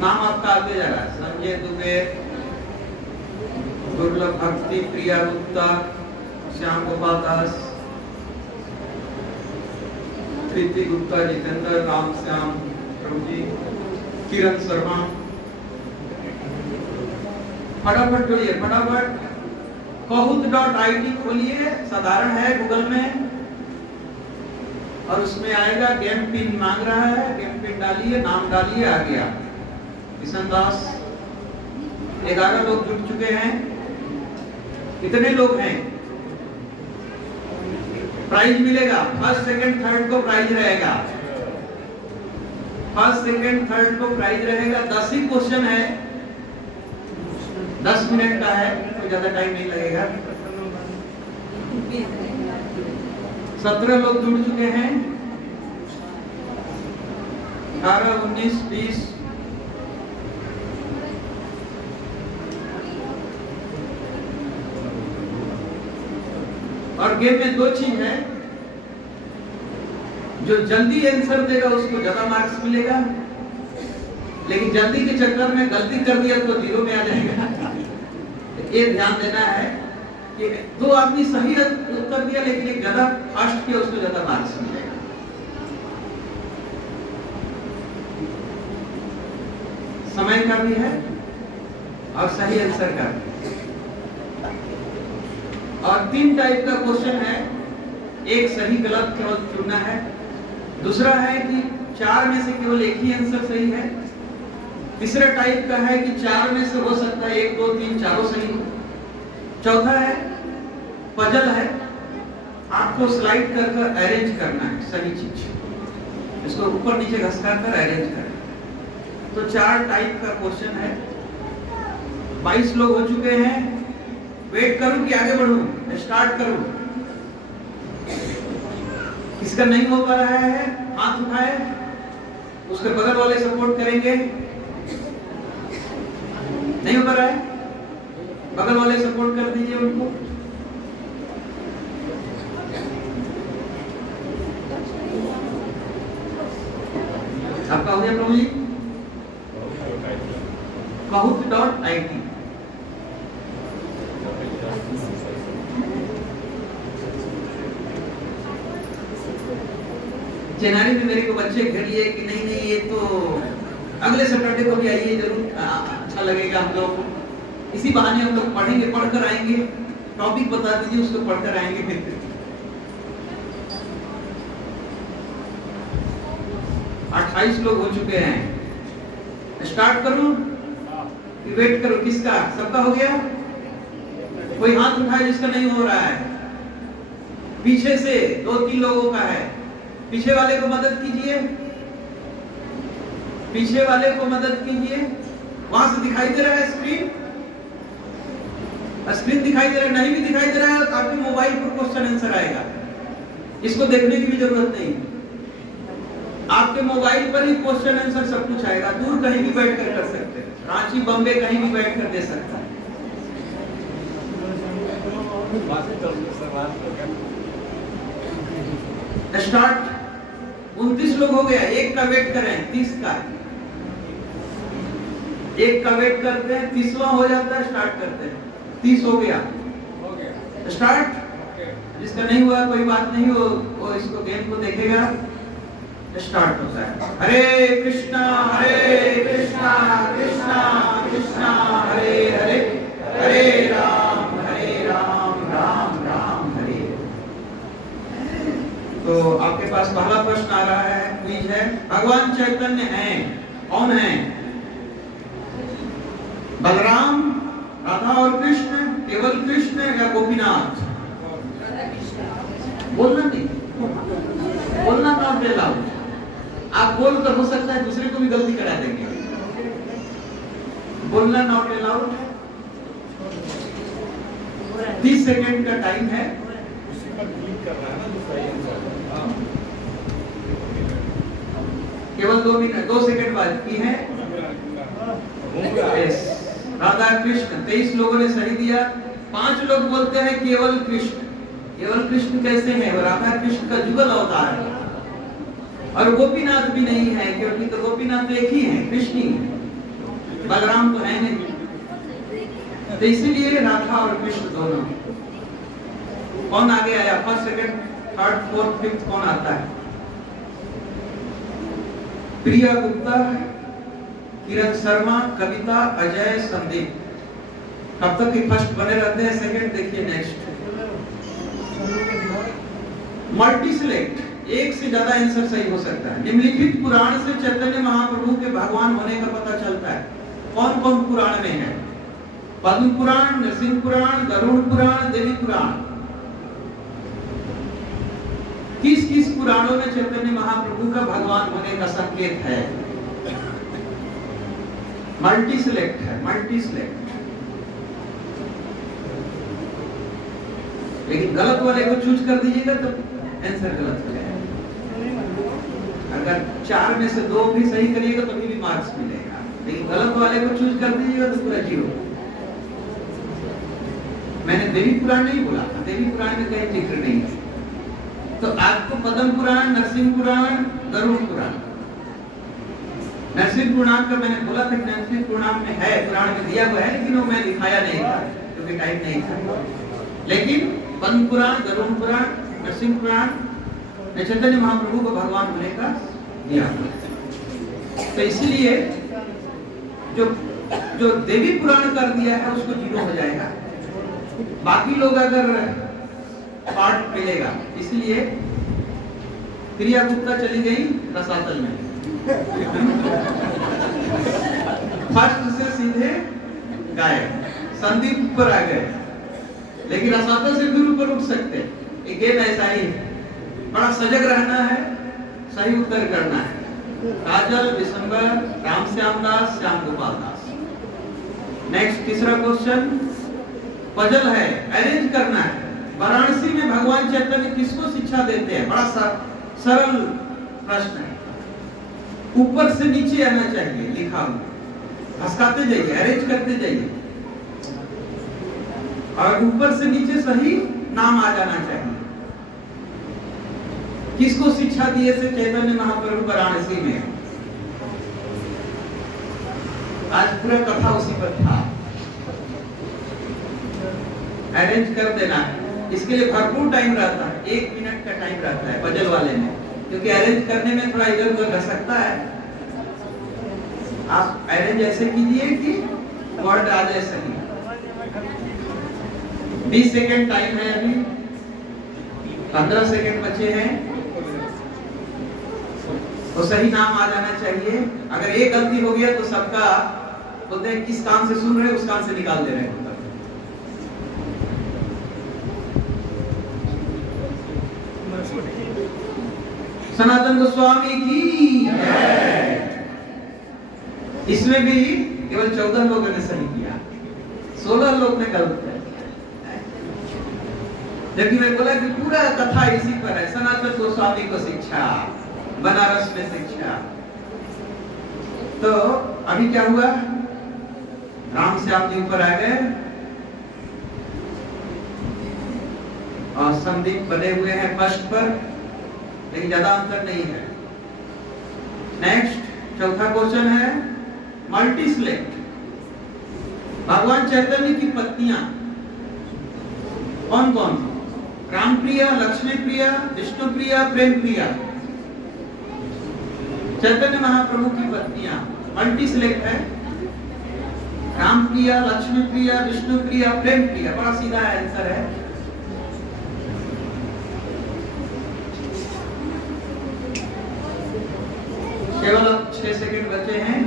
नाम आपका आते जा रहा है, संजय दुबे, दुर्लभ भक्ति, प्रिया गुप्ता, श्याम गोपाल दास, प्रीति गुप्ता, जितेंद्र, राम श्याम प्रभु जी, किरण शर्मा। फटाफट जोड़िए, फटाफट। kahoot.it खोलिए, साधारण है गूगल में, और उसमें आएगा गेम पिन मांग रहा है, गेम पिन डालिए, नाम डालिए, आ गया किशन दास। 11 लोग जुड़ चुके हैं। कितने लोग हैं? प्राइज मिलेगा, फर्स्ट सेकंड थर्ड को प्राइज रहेगा, फर्स्ट सेकंड थर्ड को प्राइज रहेगा। 10 ही क्वेश्चन है, 10 मिनट का है, कोई ज्यादा टाइम नहीं लगेगा। 17 लोग जुड़ चुके हैं, 18, 19, 20। और गेम में 2 चीज है, जो जल्दी आंसर देगा उसको ज्यादा मार्क्स मिलेगा, लेकिन जल्दी के चक्कर में गलती कर दिया तो 0 में आ जाएगा। ये ध्यान देना है कि 2 आदमी सही उत्तर दिया, लेकिन एक ज्यादा फास्ट किया, उसको ज्यादा मार्क्स मिलेगा। समय का भी है और सही आंसर का भी। और 3 टाइप का क्वेश्चन है, एक सही गलत केवल चुनना है, दूसरा है कि 4 में से केवल एक ही आंसर सही है, तीसरा टाइप का है कि 4 में से हो सकता है 1, 2, 3 चारों सही हो, चौथा है पजल है, आपको स्लाइड कर कर अरेंज करना है सही चीज, इसको ऊपर नीचे घसका कर अरेंज करना। तो 4 टाइप का क्वेश्चन है। 22 लोग हो चुके हैं। वेट करूं कि आगे बढ़ूं, स्टार्ट करूं? किसका नहीं हो पा रहा है हाथ उठाए, उसके बगल वाले सपोर्ट करेंगे। नहीं हो पा रहा है, बगल वाले सपोर्ट कर दीजिए उनको। आपका हो गया प्रभु जी? kahoot.it। चेनारी में मेरे को बच्चे घेर लिए कि नहीं नहीं ये तो अगले सैटरडे को भी आइए जरूर, अच्छा लगेगा हम लोग को। इसी बहाने हम लोग पढ़ेंगे, पढ़कर आएंगे, टॉपिक बता दीजिए उसको पढ़कर आएंगे। फिर 28 लोग हो चुके हैं। स्टार्ट करूं कि वेट करूं? किसका? सबका हो गया? कोई हाथ उठाए जिसका नहीं हो रहा है। पीछे से 2-3 लोगों का है, पीछे वाले को मदद कीजिए, पीछे वाले को मदद कीजिए। वहां से दिखाई दे रहा है स्क्रीन? स्क्रीन दिखाई दे रहा है? नहीं भी दिखाई दे रहा है तो आपके मोबाइल पर क्वेश्चन आंसर आएगा, इसको देखने की भी जरूरत नहीं। आपके मोबाइल पर ही क्वेश्चन आंसर सब कुछ आएगा, दूर कहीं भी बैठ कर सकते हैं, रांची बम्बे कहीं भी बैठ कर दे सकता है। स्टार्ट। 29 लोग हो गया, एक का वेट करें, 30 का एक का वेट करते हैं, 30वां हो जाता है, स्टार्ट करते हैं। 30 हो गया, स्टार्ट। जिसका नहीं हुआ कोई बात नहीं, वो इसको गेम को देखेगा। स्टार्ट होता है। हरे कृष्णा कृष्णा कृष्णा हरे हरे, हरे राम राम राम हरे। तो आपके पास पहला प्रश्न आ रहा है, क्विज है। भगवान चैतन्य हैं, कौन है? बलराम, राधा और कृष्ण, केवल कृष्ण या गोपीनाथ? बोलना नहीं, बोलना नॉट अलाउड। आप बोल कर हो सकता है दूसरे को भी गलती करा देंगे। बोलना नॉट अलाउड। 30 सेकेंड का टाइम है। केवल 2 मिनट 2 सेकेंड बाद की है। राधा कृष्ण 23 लोगों ने सही दिया। 5 लोग बोलते हैं केवल कृष्ण। केवल कृष्ण कैसे है? वो राधा कृष्ण का जुगल अवतार है। और गोपीनाथ भी नहीं है, क्योंकि तो गोपीनाथ तो एक ही है, कृष्ण ही है, बलराम तो है नहीं। तो इसीलिए राधा और कृष्ण दोनों। कौन आगे आया? First, second, third, fourth, fifth कौन आता है? प्रिया गुप्ता, किरण शर्मा, कविता, अजय, संदीप। कब तक फर्स्ट बने रहते हैं, सेकंड देखिए नेक्स्ट। मल्टी सिलेक्ट, एक से ज्यादा आंसर सही हो सकता है। निम्नलिखित पुराण से चैतन्य महाप्रभु के भगवान होने का पता चलता है। कौन कौन पुराण में है? पद्म पुराण, नरसिंह पुराण, गरुड़ पुराण, देवी पुराण। किस किस पुराणों में चैतन्य महाप्रभु का भगवान होने का संकेत है? मल्टी सिलेक्ट है, मल्टी सिलेक्ट। लेकिन गलत वाले को चूज कर दीजिएगा तो आंसर गलत हो जाएगा। अगर 4 में से 2 भी सही करिएगा तो भी मार्क्स मिलेगा, लेकिन गलत वाले को चूज कर दीजिएगा तो पूरा 0। मैंने देवी पुराण नहीं बोला था, देवी पुराण में कहीं जिक्र नहीं है। तो आपको पद्म पुराण, नरसिंह पुराण, गरुड़ पुराण। नरसिंह पुराण का मैंने बोला था कि नरसिंह पुराण में है, पुराण में दिया हुआ है, लेकिन वो मैं दिखाया नहीं था क्योंकि टाइम नहीं था। लेकिन पद्म पुराण, गरुड़ पुराण, नरसिंह पुराण ने चैतन्य महाप्रभु को भगवान होने का दिया। तो इसलिए जो देवी पुराण कर दिया है उसको 0 हो जाएगा। बाकी लोग अगर पार्ट मिलेगा। इसलिए प्रिया गुप्ता चली गई रसातल में। फर्स्ट से सीधे गायब। संदीप ऊपर आ गए, लेकिन रसातल से फिर ऊपर उठ सकते। एक गेम ऐसा ही है, बड़ा सजग रहना है, सही उत्तर करना है। काजल, दिसंबर, राम श्याम दास, श्याम गोपाल दास। नेक्स्ट तीसरा क्वेश्चन पजल है, अरेंज करना है। वाराणसी में भगवान चैतन्य किसको शिक्षा देते हैं? बड़ा सरल प्रश्न है, ऊपर से नीचे आना चाहिए लिखा हुआ। हंसकाते जाइए, अरेंज करते जाइए, और ऊपर से नीचे सही नाम आ जाना चाहिए। किसको शिक्षा दिए थे चैतन्य महाप्रभु वाराणसी में? आज पूरा कथा उसी पर था। अरेंज कर देना है, इसके लिए भरपूर टाइम रहता है, 1 मिनट का टाइम रहता है पजल वाले में, क्योंकि अरेंज करने में थोड़ा इधर उधर रह सकता है। आप अरेंज ऐसे कीजिए कि वर्ड आ जाए सही। 20 सेकेंड टाइम है, अभी 15 सेकेंड बचे हैं, तो सही नाम आ जाना चाहिए। अगर एक गलती हो गया तो सबका बोलते हैं किस कान से सुन रहे उस कान से निकाल दे रहे हैं। सनातन गोस्वामी की जय। इसमें भी केवल 14 लोगों ने सही किया, 16 लोग ने गलत किया। जबकि मैं बोला कि पूरा कथा इसी पर है, सनातन गोस्वामी को शिक्षा, बनारस में शिक्षा। तो अभी क्या हुआ? राम श्याम जी ऊपर आ गए, संदीप बने हुए हैं फर्स्ट पर, लेकिन ज्यादा अंतर नहीं है। नेक्स्ट चौथा क्वेश्चन है मल्टी सिलेक्ट। भगवान चैतन्य की पत्नियां कौन कौन? राम प्रिया, लक्ष्मी प्रिया, विष्णु प्रिया, प्रेम प्रिया। चैतन्य महाप्रभु की पत्नियां मल्टी सिलेक्ट है। राम प्रिया, लक्ष्मी प्रिया, विष्णु प्रिया, प्रेम प्रिया। बड़ा सीधा आंसर है। केवल अब 6 सेकंड बचे हैं।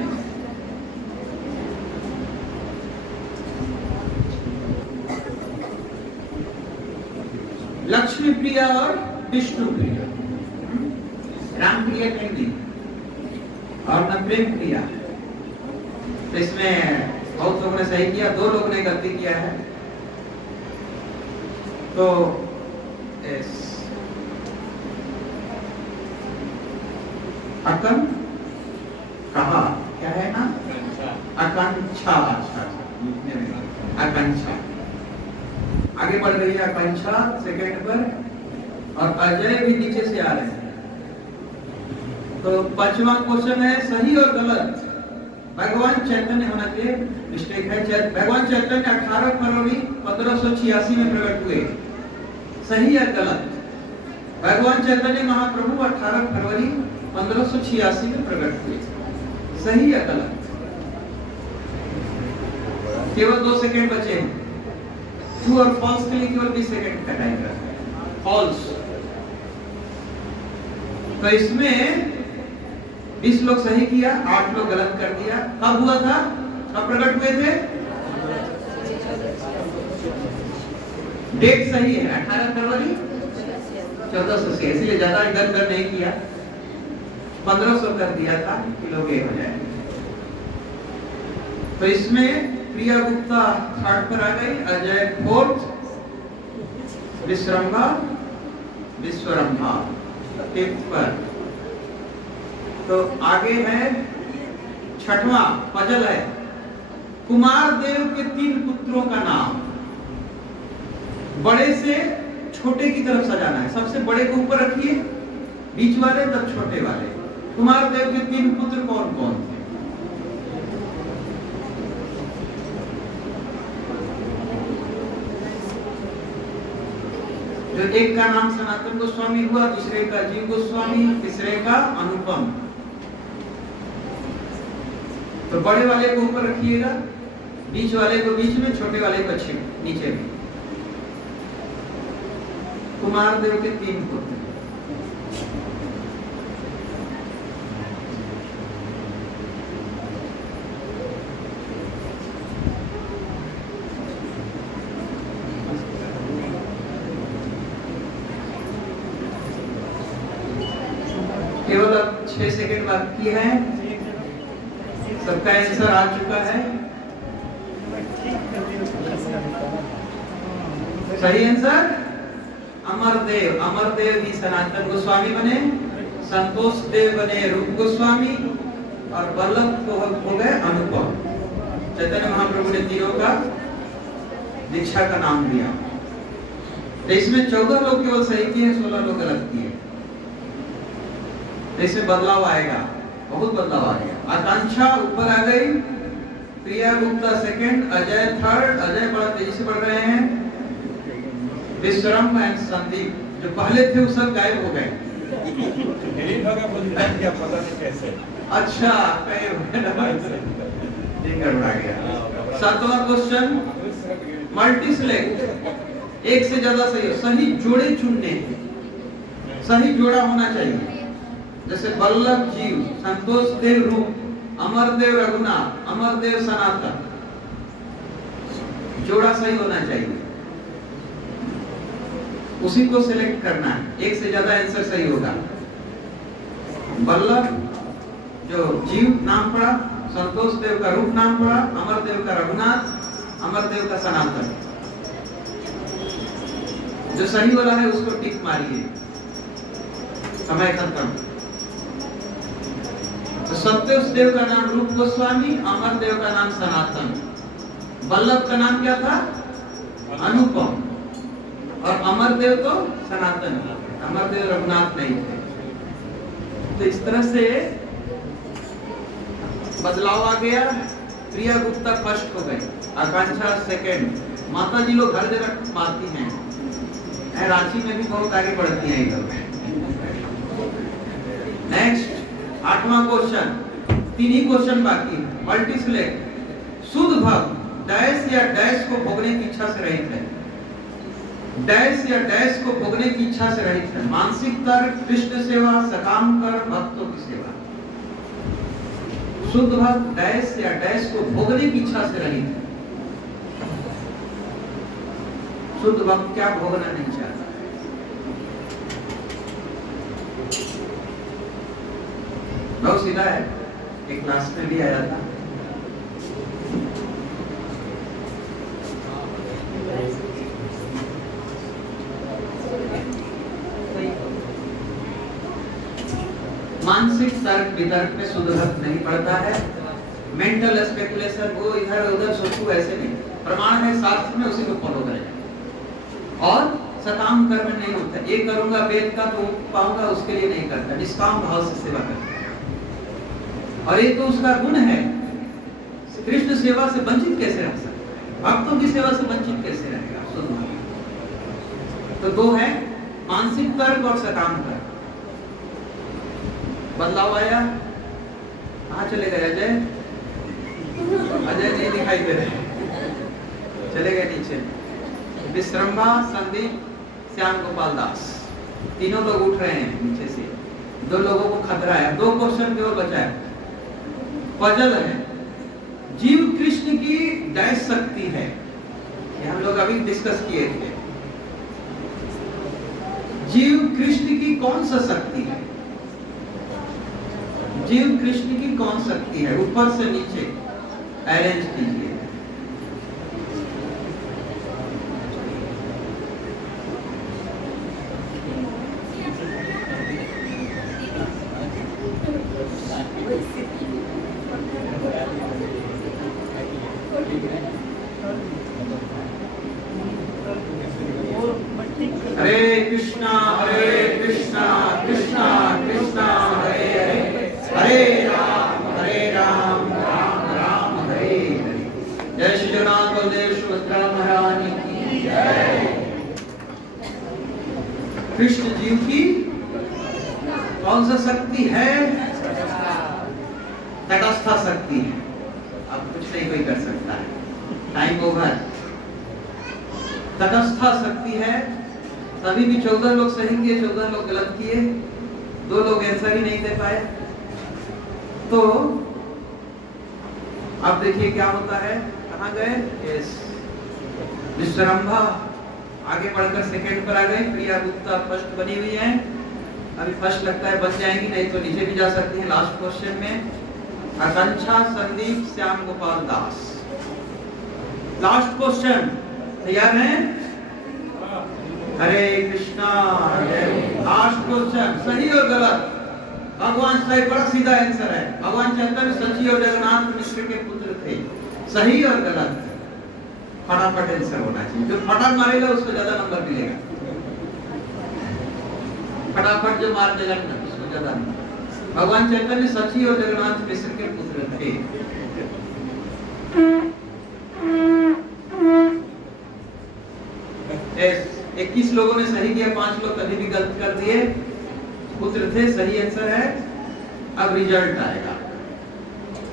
लक्ष्मी प्रिया और विष्णु प्रिया। राम प्रिया कहीं नहीं और न प्रेम प्रिया। तो इसमें बहुत लोगों ने सही किया, 2 लोगों ने गलती किया है। तो अकन कहा क्या है ना? आकांक्षा। आकांक्षा आगे बढ़ रही है। आकांक्षा सेकंड पर और अजय भी नीचे से आ रहे हैं। तो 5वां क्वेश्चन है सही और गलत। भगवान चैतन्य होना चाहिए, मिस्टेक है। भगवान चैतन्य 18 फरवरी 1586 में प्रकट हुए। सही या गलत? भगवान चैतन्य महाप्रभु 18 फरवरी 1586 में प्रकट हुए। सही या गलत? केवल 2 सेकंड बचे हैं। ट्रू और फॉल्स के लिए केवल 20 सेकंड का टाइम रहता है। फॉल्स। तो इसमें 20 लोग सही किया, 8 लोग गलत कर दिया। कब हुआ था? कब प्रकट हुए थे? डेट सही है 18 फरवरी 1480, इसलिए ज्यादा इधर उधर नहीं किया। 1500 कर दिया था कि लोग ये हो जाए। तो इसमें प्रिया गुप्ता 3rd पर आ गई, अजय 4th, विश्वरंभा 5th पर। तो आगे है 6वां पजल है कुमार देव के 3 पुत्रों का नाम। बड़े से छोटे की तरफ सजाना है। सबसे बड़े को ऊपर रखिए, बीच वाले तब छोटे वाले। कुमार देव के 3 पुत्र कौन कौन थे? जो एक का नाम सनातन गोस्वामी हुआ, दूसरे का जीव गोस्वामी, तीसरे का अनुपम। तो बड़े वाले को ऊपर रखिएगा, बीच वाले को बीच में, छोटे वाले को नीचे में। कुमार देव के 3 पुत्र। केवल अब 6 सेकंड बाकी है। सबका आंसर आ चुका है। सही आंसर अमरदेव। अमरदेव ही सनातन गोस्वामी बने, संतोष देव बने रूप गोस्वामी और वल्लभ हो गए अनुपम। चैतन्य महाप्रभु ने तीनों का दीक्षा का नाम दिया। तो इसमें 14 लोग केवल सही किए, 16 लोग गलत किए। इसमें बदलाव आएगा, बहुत बदलाव आएगा। आकांक्षा ऊपर आ गई, प्रिया गुप्ता 2nd, अजय 3rd। अजय बड़ा तेजी से बढ़ रहे हैं। विश्वरंभ एंड संदीप जो पहले थे वो सब गायब हो गए। अच्छा गड़बड़ा गया। 7वां क्वेश्चन मल्टी सिलेक्ट। एक से ज्यादा सही जोड़े चुनने। सही जोड़ा होना चाहिए। जैसे वल्लभ जीव, संतोष देव रूप, अमरदेव रघुनाथ, अमरदेव सनातन। जोड़ा सही होना चाहिए, उसी को सिलेक्ट करना है। एक से ज्यादा आंसर सही होगा। वल्लभ जो जीव नाम पड़ा, संतोष देव का रूप नाम पड़ा, अमरदेव का रघुनाथ, अमरदेव का सनातन। जो सही वाला है उसको टिक मारिए। समय खत्म। तो संतोष देव का नाम रूप गोस्वामी, अमरदेव का नाम सनातन, वल्लभ का नाम क्या था? अनुपम, और अमरदेव तो सनातन, अमरदेव रघुनाथ नहीं थे। तो इस तरह से बदलाव आ गया। प्रिया गुप्ता फर्स्ट हो गई, आकांक्षा सेकंड। माता जी लोग हर जगह मारती हैं, रांची में भी बहुत आगे बढ़ती हैं इधर। नेक्स्ट 8वां क्वेश्चन, 3 ही क्वेश्चन बाकी है। Multi select. शुद्ध भक्त डैश या डैश को भोगने की इच्छा से रहित है, डैश या डैश को भोगने की इच्छा से रहित है। मानसिक तर्क, कृष्ण सेवा, सकाम कर्म, भक्तों की सेवा। शुद्ध भक्त डैश या डैश को भोगने की इच्छा से रहित है। शुद्ध भक्त क्या भोगना नहीं चाहता? बहुत सीधा है, एक क्लास में भी आया था। मानसिक तर्क वितर्क में शुद्ध भक्त नहीं पड़ता है। मेंटल स्पेकुलेशन, वो इधर उधर सोचू, ऐसे नहीं। प्रमाण है शास्त्र में, उसी को फॉलो करें। और सकाम कर्म नहीं होता, ये करूंगा वेद का तो पाऊंगा, उसके लिए नहीं करता, निष्काम भाव से सेवा करता। और ये तो उसका गुण है। कृष्ण सेवा से वंचित कैसे रह सकता है? भक्तों की सेवा से वंचित कैसे रहेगा शुद्ध भक्त? तो 2 है, मानसिक तर्क और सकाम तर्क। बदलाव आया। कहाँ चले गए अजय? अजय नहीं दिखाई दे रहे, चले गए नीचे। विश्रम्भा, संदीप, श्याम गोपाल दास, तीनों लोग उठ रहे हैं नीचे से। 2 लोगों को खतरा है। 2 क्वेश्चन केवल बचा है। पजल है, जीव कृष्ण की डैश शक्ति है, ये हम लोग अभी डिस्कस किए थे। जीव कृष्ण की कौन सा शक्ति है? जीव कृष्ण की कौन शक्ति है? ऊपर से नीचे अरेंज कीजिए। हरे कृष्णा कृष्णा कृष्णा कृष्णा हरे हरे, हरे राम राम राम हरे हरे। जय श्री जगन्नाथ बलदेव सुभद्रा महारानी की जय। कृष्ण जीव की कौन सा शक्ति है? तटस्था शक्ति है। अब कुछ नहीं कोई कर सकता है, टाइम ओवर। तटस्था शक्ति है। तभी भी 14 लोग सही किए, 14 लोग गलत किए, 2 लोग आंसर ही नहीं दे पाए। तो अब देखिए क्या होता है। कहाँ गए? यस, विश्रम्भा आगे बढ़कर सेकंड पर आ गए। प्रिया गुप्ता फर्स्ट बनी हुई है। अभी फर्स्ट लगता है बन जाएंगी, नहीं तो नीचे भी जा सकती हैं लास्ट क्वेश्चन में। आकांक्षा, संदीप, श्याम गोपाल दास। लास्ट क्वेश्चन, तैयार हैं? हरे कृष्णा। लास्ट क्वेश्चन, सही और गलत। भगवान साहब बड़ा सीधा आंसर है। भगवान चैतन्य सची और जगन्नाथ मिश्र के पुत्र थे। सही और गलत, फटाफट आंसर होना चाहिए। जो फटाफट मारेगा उसको ज्यादा नंबर मिलेगा। फटाफट जो मार देगा ना उसको ज्यादा नंबर। भगवान चैतन्य सची और जगन्नाथ मिश्र के पुत्र थे। 21 लोगों ने सही किया, 5 लोग कभी भी गलत कर दिए। पुत्र थे, सही आंसर है। अब रिजल्ट आएगा।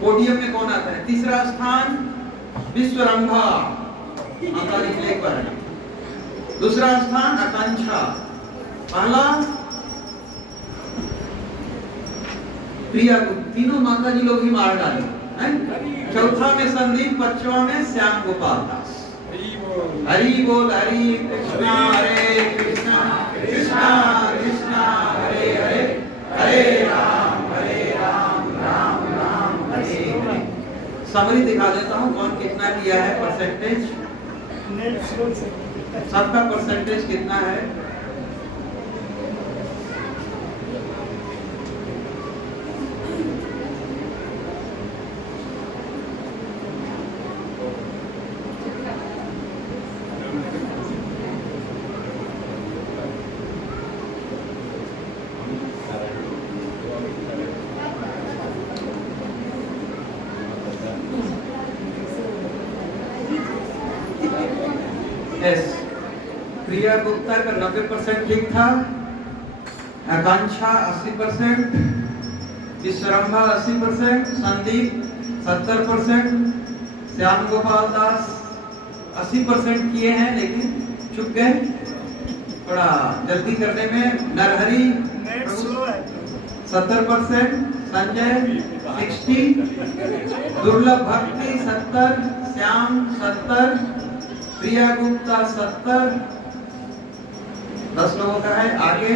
पोडियम में कौन आता है? तीसरा स्थान विश्वरंभा, माता जी प्ले पर। दूसरा स्थान आकांक्षा। पहला प्रिया। तीनों माता जी लोग ही मार डाले। चौथा में संदीप, 5वां में श्याम गोपाल दास। हरि बोल। हरि कृष्णा कृष्णा कृष्णा हरे हरे, हरे राम राम राम हरे हरे। समरी दिखा देता हूँ कौन कितना किया है परसेंटेज। सबका परसेंटेज कितना है? यस, प्रिया गुप्ता का 90% ठीक था, आकांक्षा 80%, विश्वरंभा 80%, संदीप 70%, श्याम गोपाल दास 80% किए हैं लेकिन चुप गए थोड़ा जल्दी करने में। नरहरी 70%, संजय 60, दुर्लभ भक्ति 70, श्याम 70, प्रिया गुप्ता 70, 10 लोगों का है। आगे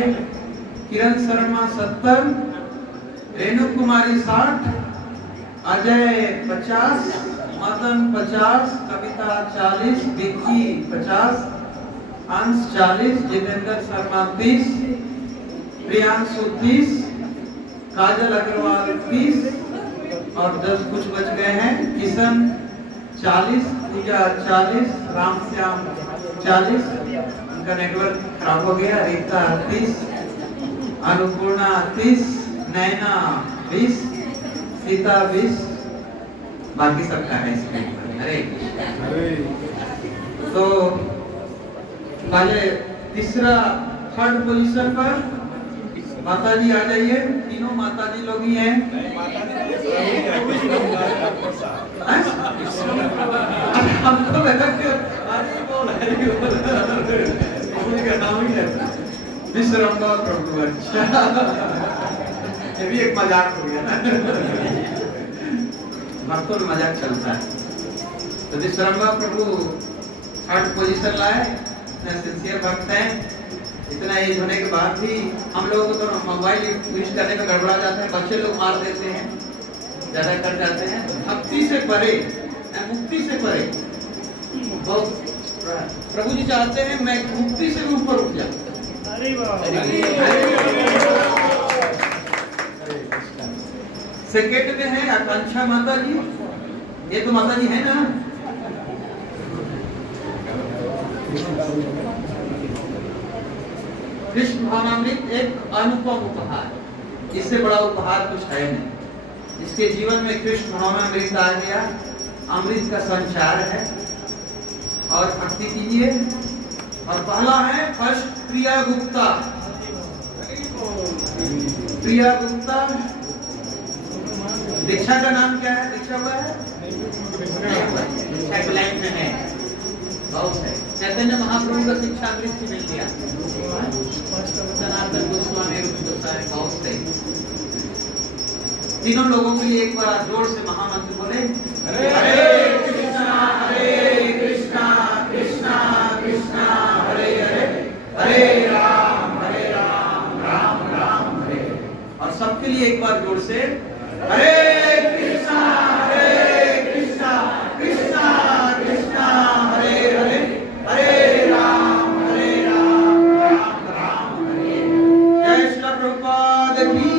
किरण शर्मा 70, रेणु कुमारी 60, अजय 50, मदन 50, कविता 40, विक्की 50, अंश 40, जितेंद्र शर्मा 30, प्रियांशु 30, काजल अग्रवाल 30 और 10 कुछ बच गए हैं। किशन 40, पूजा 40, रामश्याम 40, उनका नेटवर्क खराब हो गया। रीता 30, अनुपूर्णा 30, नैना 20, सीता 20, बाकी सबका है इसमें। अरे तो पहले थर्ड पोजीशन पर माताजी आ जाइए। तीनों माताजी लोग ही हैं। हमको लगा कि नाम ही है विश्वरंभा प्रभु। अच्छा, ये भी एक मजाक हो गया ना, भक्तों में मजाक चलता है। तो विश्वरंभा प्रभु थर्ड पोजीशन लाए। सिंसियर भक्त हैं। इतना एज होने के बाद भी हम लोगों को तो मोबाइल यूज करने में गड़बड़ा जाता है, बच्चे लोग मार देते हैं, ज्यादा कर जाते हैं। भक्ति से परे, मुक्ति से परे, बहुत प्रभु जी चाहते हैं मैं मुक्ति से ऊपर उठ जाऊं। सेकेंड में है आकांक्षा माता जी। ये तो माता जी है ना। कृष्ण भावनामृत एक अनुपम उपहार, इससे बड़ा उपहार कुछ है नहीं। इसके जीवन में कृष्ण भावनामृत आ गया, अमृत का संचार है। और भक्ति कीजिए। और पहला है फर्स्ट प्रिया गुप्ता। प्रिया गुप्ता, दीक्षा का नाम क्या है? दीक्षा हुआ है? लाइन में है, बहुत है। चैतन्य महाप्रभु का शिक्षा अमृत से मिल गया। सनातन गोस्वामी रूप गोस्वामी बहुत है। तीनों लोगों के लिए एक बार जोर से महामंत्र बोले, हरे कृष्णा कृष्णा कृष्णा हरे हरे, हरे राम राम राम हरे। और सबके लिए एक बार जोर से हरे कृष्णा कृष्णा कृष्णा हरे हरे, हरे राम राम हरे। जय श्री प्रभुपाद की।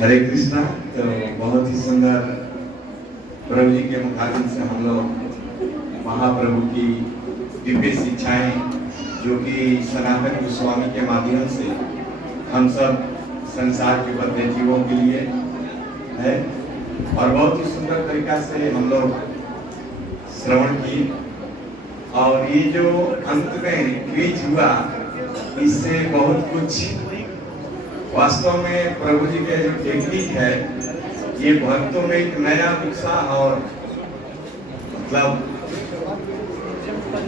हरे कृष्णा। तो बहुत ही सुंदर प्रभु जी के मुखातिब से हम लोग महाप्रभु की दिव्य शिक्षाएं, जो कि सनातन गोस्वामी के माध्यम से हम सब संसार के बद्ध जीवों के लिए है, और बहुत ही सुंदर तरीका से हम लोग श्रवण किए। और ये जो अंत में क्विज हुआ, इससे बहुत कुछ वास्तव में प्रभु जी के जो टेक्निक है, ये भक्तों में एक नया उत्साह और मतलब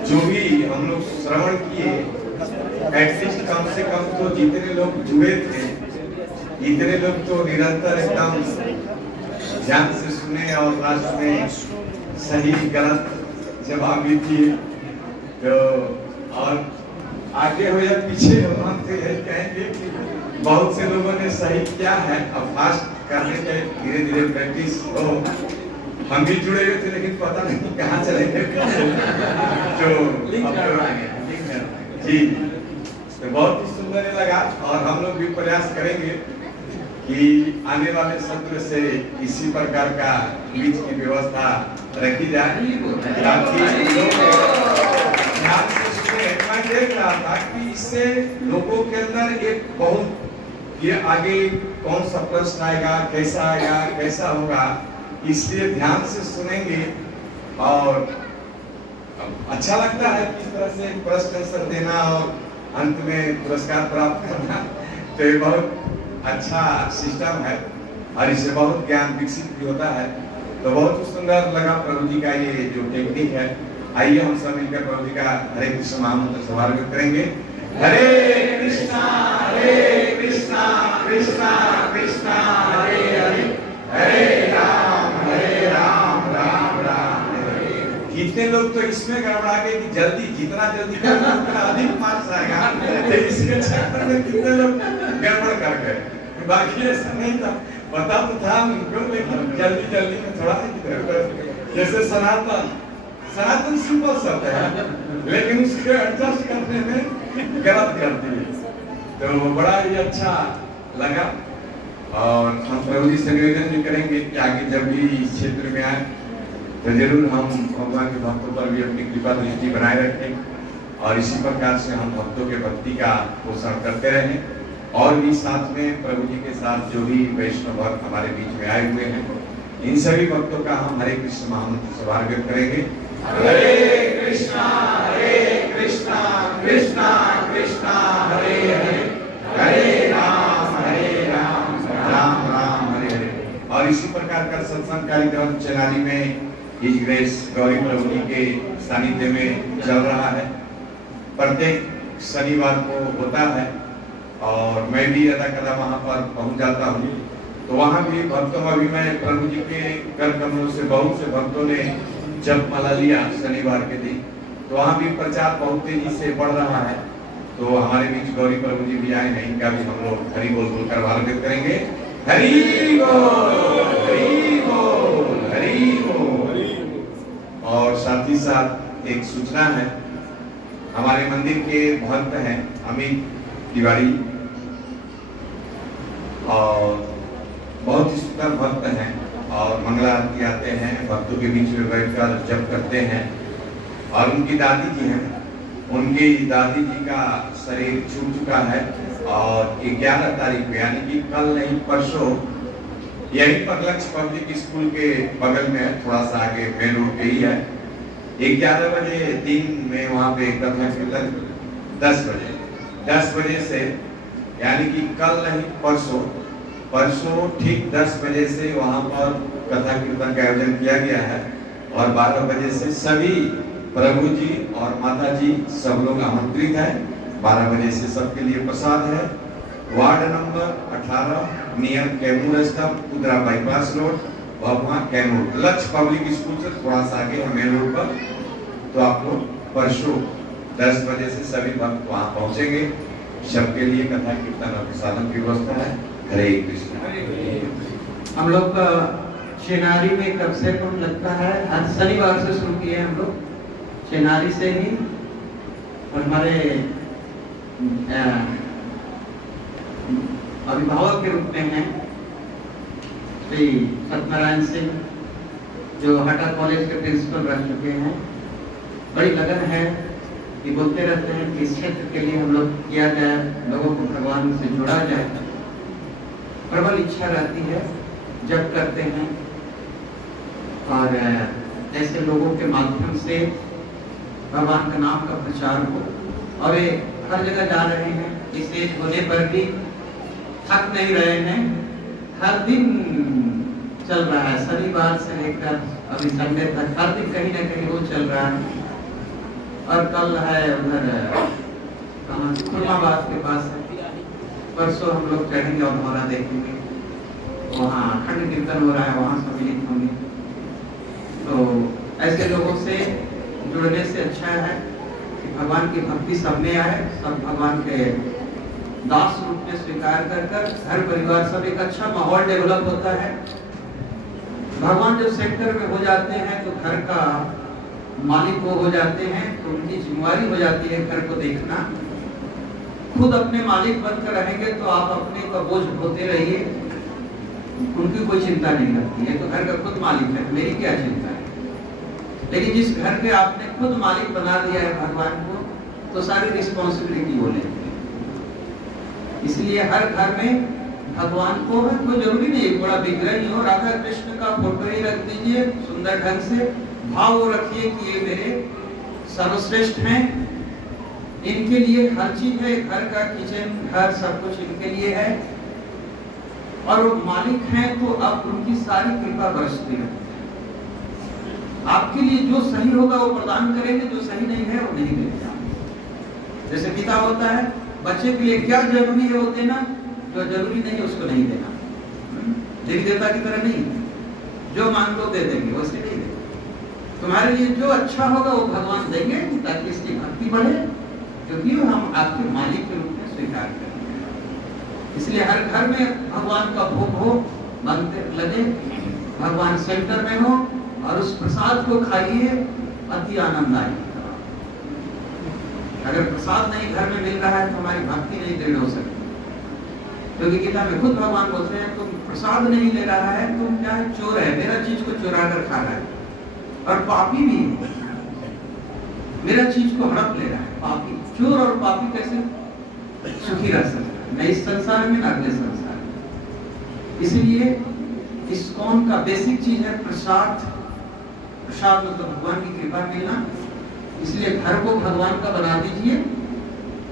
जो भी हम लोग श्रवण किए, एटलीस्ट कम से कम तो जितने लोग जुड़े थे, इतने लोग तो निरंतर एकदम ध्यान से सुने और लास्ट में सही गलत जवाब भी दिए। तो और आगे हो या पीछे हो, हम तो यही कहेंगे कि बहुत से लोगों ने सही किया है। अब फास्ट करने के धीरे धीरे प्रैक्टिस हो। हम भी जुड़े हुए थे लेकिन पता नहीं कहाँ चले गए। जी, तो बहुत ही सुंदर लगा। और हम लोग भी प्रयास करेंगे कि आने वाले सत्र से इसी प्रकार का बीच की व्यवस्था रखी जाए, ताकि लोग ध्यान से सुने। मैं देख रहा था कि इससे लोगों के अंदर एक बहुत कि आगे कौन सा प्रश्न आएगा, कैसा होगा, इसलिए ध्यान से सुनेंगे और अच्छा लगता है किस तरह से प्रश्न आंसर देना और अंत में पुरस्कार प्राप्त करना। तो ये बहुत अच्छा सिस्टम है और इससे बहुत ज्ञान विकसित भी होता है। तो बहुत सुंदर लगा प्रभु जी का ये जो टेक्निक है। आइए हम सब मिलकर प्रभु जी का हरे कृष्ण महामंत्र स्वागत करेंगे। हरे कृष्णा कृष्णा कृष्णा हरे हरे, हरे राम राम राम हरे। कितने लोग तो इसमें गड़बड़ा गए कि जल्दी, जितना जल्दी करना उतना अधिक मार्क्स आएगा, तो इसके चक्कर में कितने लोग गड़बड़ कर गए। बाकी ऐसा नहीं था, पता तो था उनको, लेकिन जल्दी में थोड़ा जैसे सनातन सिंपल शब्द है लेकिन उसके एडजस्ट करने में गलत करती है। तो बड़ा ही अच्छा लगा और हम प्रभु जी से निवेदन भी करेंगे कि आगे जब भी इस क्षेत्र में आए तो जरूर हम भगवान के भक्तों पर भी अपनी कृपा दृष्टि बनाए रखें और इसी प्रकार से हम भक्तों के भक्ति का पोषण करते रहें। और भी साथ में प्रभु जी के साथ जो भी वैष्णव भक्त हमारे बीच में आए हुए हैं, इन सभी भक्तों का हम हरे कृष्ण महामंत्र से स्वागत करेंगे। हरे कृष्णा कृष्णा कृष्णा हरे हरे, हरे राम राम राम हरे हरे। और इसी प्रकार का सत्संग कार्यक्रम चेनारी में हिज ग्रेस गौरी प्रभु जी के सानिध्य में चल रहा है। प्रत्येक शनिवार को होता है और मैं भी अदा कदा वहां पर पहुंच जाता हूँ। तो वहां भी भक्तों में भी मैं प्रभु जी के कर कमलों से बहुत से भक्तों ने जप माला लिया शनिवार के दिन। तो वहां भी प्रचार बहुत तेजी से बढ़ रहा है। तो हमारे बीच गौरी प्रभु जी भी आए हैं, इनका भी हम लोग हरि बोल बोलकर स्वागत करेंगे। हरि बोल हरि बोल हरि बोल। और साथ ही साथ एक सूचना है, हमारे मंदिर के भक्त हैं अमित तिवारी और बहुत ही सुंदर भक्त हैं और मंगला आरती आते हैं, भक्तों के बीच में बैठकर जप करते हैं। और उनकी दादी जी हैं, उनकी दादी जी का शरीर छूट चुका है और 11 तारीख को यानी कि कल नहीं परसों यहीं पर लक्ष्य पब्लिक स्कूल के बगल में है, थोड़ा सा आगे मेन रोड पे ही है। 11 बजे दिन में वहाँ पे कथा कीर्तन 10 बजे से यानी कि कल नहीं परसों ठीक 10 बजे से वहाँ पर कथा कीर्तन का आयोजन किया गया है। और 12 बजे से सभी प्रभु जी और माता जी सब लोग आमंत्रित हैं। 12 बजे से सबके लिए प्रसाद है। वार्ड नंबर 18 नियर कैमूर स्तंभ, उदरा बाईपास रोड, वहाँ कैमूर, लक्ष्य पब्लिक स्कूल से थोड़ा सा आगे है मेन रोड पर। तो आप लोग परसों 10 बजे से सभी भक्त वहाँ पहुँचेंगे। सबके लिए कथा कीर्तन और प्रसादन की व्यवस्था है। हरे कृष्ण। हम लोग चेनारी में कब से कम लगता है, आज शनिवार से शुरू किए हम लोग चेनारी से ही। और हमारे अभिभावक के रूप में हैं श्री सत्यनारायण सिंह, जो हाटा कॉलेज के प्रिंसिपल रह चुके हैं। बड़ी लगन है कि बोलते रहते हैं कि इस क्षेत्र के लिए हम लोग किया जाए, लोगों को भगवान से जोड़ा जाए। प्रबल इच्छा रहती है, जब करते हैं और ऐसे लोगों के माध्यम से भगवान का नाम का प्रचार हो। और ये हर जगह जा रहे हैं, इस एज होने पर भी थक नहीं रहे हैं, हर दिन चल रहा है, शनिवार से लेकर अभी संडे तक हर दिन कहीं ना कहीं वो चल रहा है। और कल है उधर खुरमाबाद के पास है, परसों हम लोग चढ़ेंगे और धौरा देखेंगे, वहाँ खंड कीर्तन हो रहा है, वहाँ सम्मिलित होंगे। तो ऐसे लोगों से जुड़ने से अच्छा है कि भगवान की भक्ति सब में आए, सब भगवान के दास रूप में स्वीकार कर घर परिवार सब एक अच्छा माहौल डेवलप होता है। भगवान जब सेंटर में हो जाते हैं तो घर का मालिक वो हो जाते हैं, तो उनकी जिम्मेवारी हो जाती है घर को देखना। खुद अपने मालिक बनकर रहेंगे तो आप अपने का बोझ ढोते रहिए, उनकी कोई चिंता नहीं करती है। तो घर का खुद मालिक है, मेरी क्या चिंता है। लेकिन जिस घर के आपने खुद मालिक बना दिया है भगवान को, तो सारी रिस्पॉन्सिबिलिटी वो लेते हैं। इसलिए हर घर में भगवान को है, कोई जरूरी नहीं बड़ा विग्रह ही हो, राधा कृष्ण का फोटो ही रख दीजिए सुंदर ढंग से, भाव रखिए कि ये मेरे सर्वश्रेष्ठ हैं, इनके लिए हर चीज है, घर का किचन घर सब कुछ इनके लिए है, और वो मालिक हैं तो अब उनकी सारी कृपा बरसती है। आपके लिए जो सही होगा वो प्रदान करेंगे, जो सही नहीं है वो नहीं देंगे। जैसे पिता होता है, बच्चे के लिए क्या जरूरी है वो देना, जो जरूरी नहीं है उसको नहीं देना। देवी देवता की तरह नहीं, जो मांग लो दे देंगे, वैसे नहीं देंगे। तुम्हारे लिए जो अच्छा होगा वो भगवान देंगे ताकि इसकी भक्ति बढ़े, क्योंकि हम आपके मालिक के रूप में स्वीकार करें। इसलिए हर घर में भगवान का भोग हो, बनते लगे, भगवान सेंटर में हो, और उस प्रसाद को खाइए, अति आनंददायी। अगर प्रसाद नहीं घर में मिल रहा है तो हमारी भक्ति नहीं दृढ़ हो सकती, क्योंकि गीता में खुद भगवान बोलते हैं तुम प्रसाद नहीं ले रहा है, तुम क्या है, चोर है, मेरा चीज को चुरा कर खा रहा है, और पापी भी मेरा चीज को हड़प ले रहा है। पापी, चोर और पापी कैसे सुखी रह सकते हैं, न इस संसार में न अगले संसार में। इसलिए इस्कॉन का बेसिक चीज है प्रसाद। प्रसाद मतलब भगवान की कृपा मिलना। इसलिए घर को भगवान का बना दीजिए,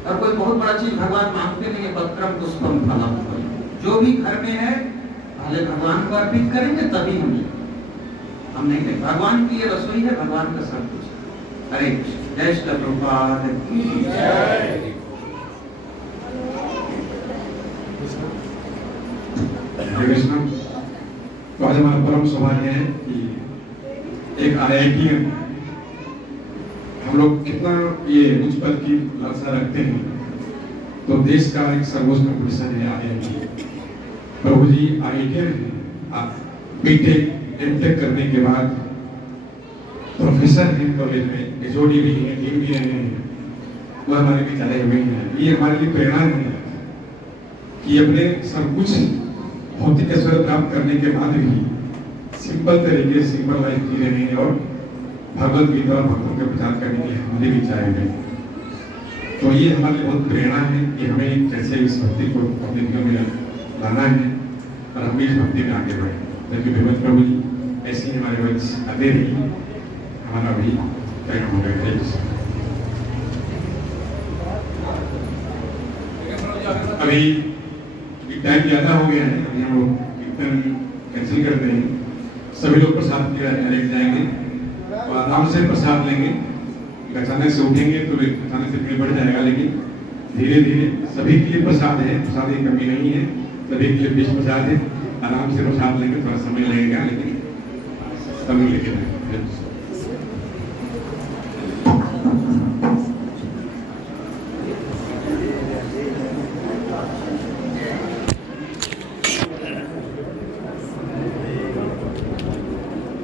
और कोई बहुत बड़ा चीज भगवान मांगते नहीं है, पत्रम पुष्पम फलम, जो भी घर में है पहले भगवान को अर्पित करेंगे तभी हम नहीं देंगे। भगवान की ये रसोई है, भगवान का सब कुछ है। हरे कृष्ण, जय श्री प्रभुपाद की जय। हरे कृष्ण। तो आज हमारा परम सौभाग्य है कि एक IIT हम लोग कितना ये उच्च पद की लालसा रखते हैं, तो देश का एक सर्वोच्च कंपटीशन है IIT। प्रभु जी IIT हैं, आप BTech MTech करने के बाद प्रोफेसर हैं कॉलेज में, HOD भी हैं, डीन भी रहे हैं, वो हमारे बीच आए हुए हैं। ये हमारे लिए प्रेरणा है कि अपने सब कुछ भौतिक ऐश्वर्य प्राप्त करने के बाद भी सिंपल तरीके से सिंपल लाइफ जी रहे हैं, और भगवत गीता और भक्तों के प्रचार करने के लिए हमारे भी चाहे हुए। तो ये हमारे लिए बहुत प्रेरणा है कि हमें कैसे इस भक्ति को अपने जीवन में लाना है, और हम भी इस भक्ति में आगे बढ़े। ताकि भगवत प्रभु जी ऐसे ही हमारे वजह आते रही, हमारा भी प्रेरणा हो गया। अभी टाइम ज्यादा हो गया है, अभी हम लोग कीर्तन कैंसिल करते हैं। सभी लोग प्रसाद के लिए जाएंगे और आराम से प्रसाद लेंगे। अचानक से उठेंगे तो अचानक से भीड़ बढ़ जाएगा, लेकिन धीरे धीरे सभी के लिए प्रसाद है, प्रसाद की कमी नहीं है, सभी के लिए बीच प्रसाद है। आराम से प्रसाद लेंगे, थोड़ा समय लगेगा लेकिन सब लेके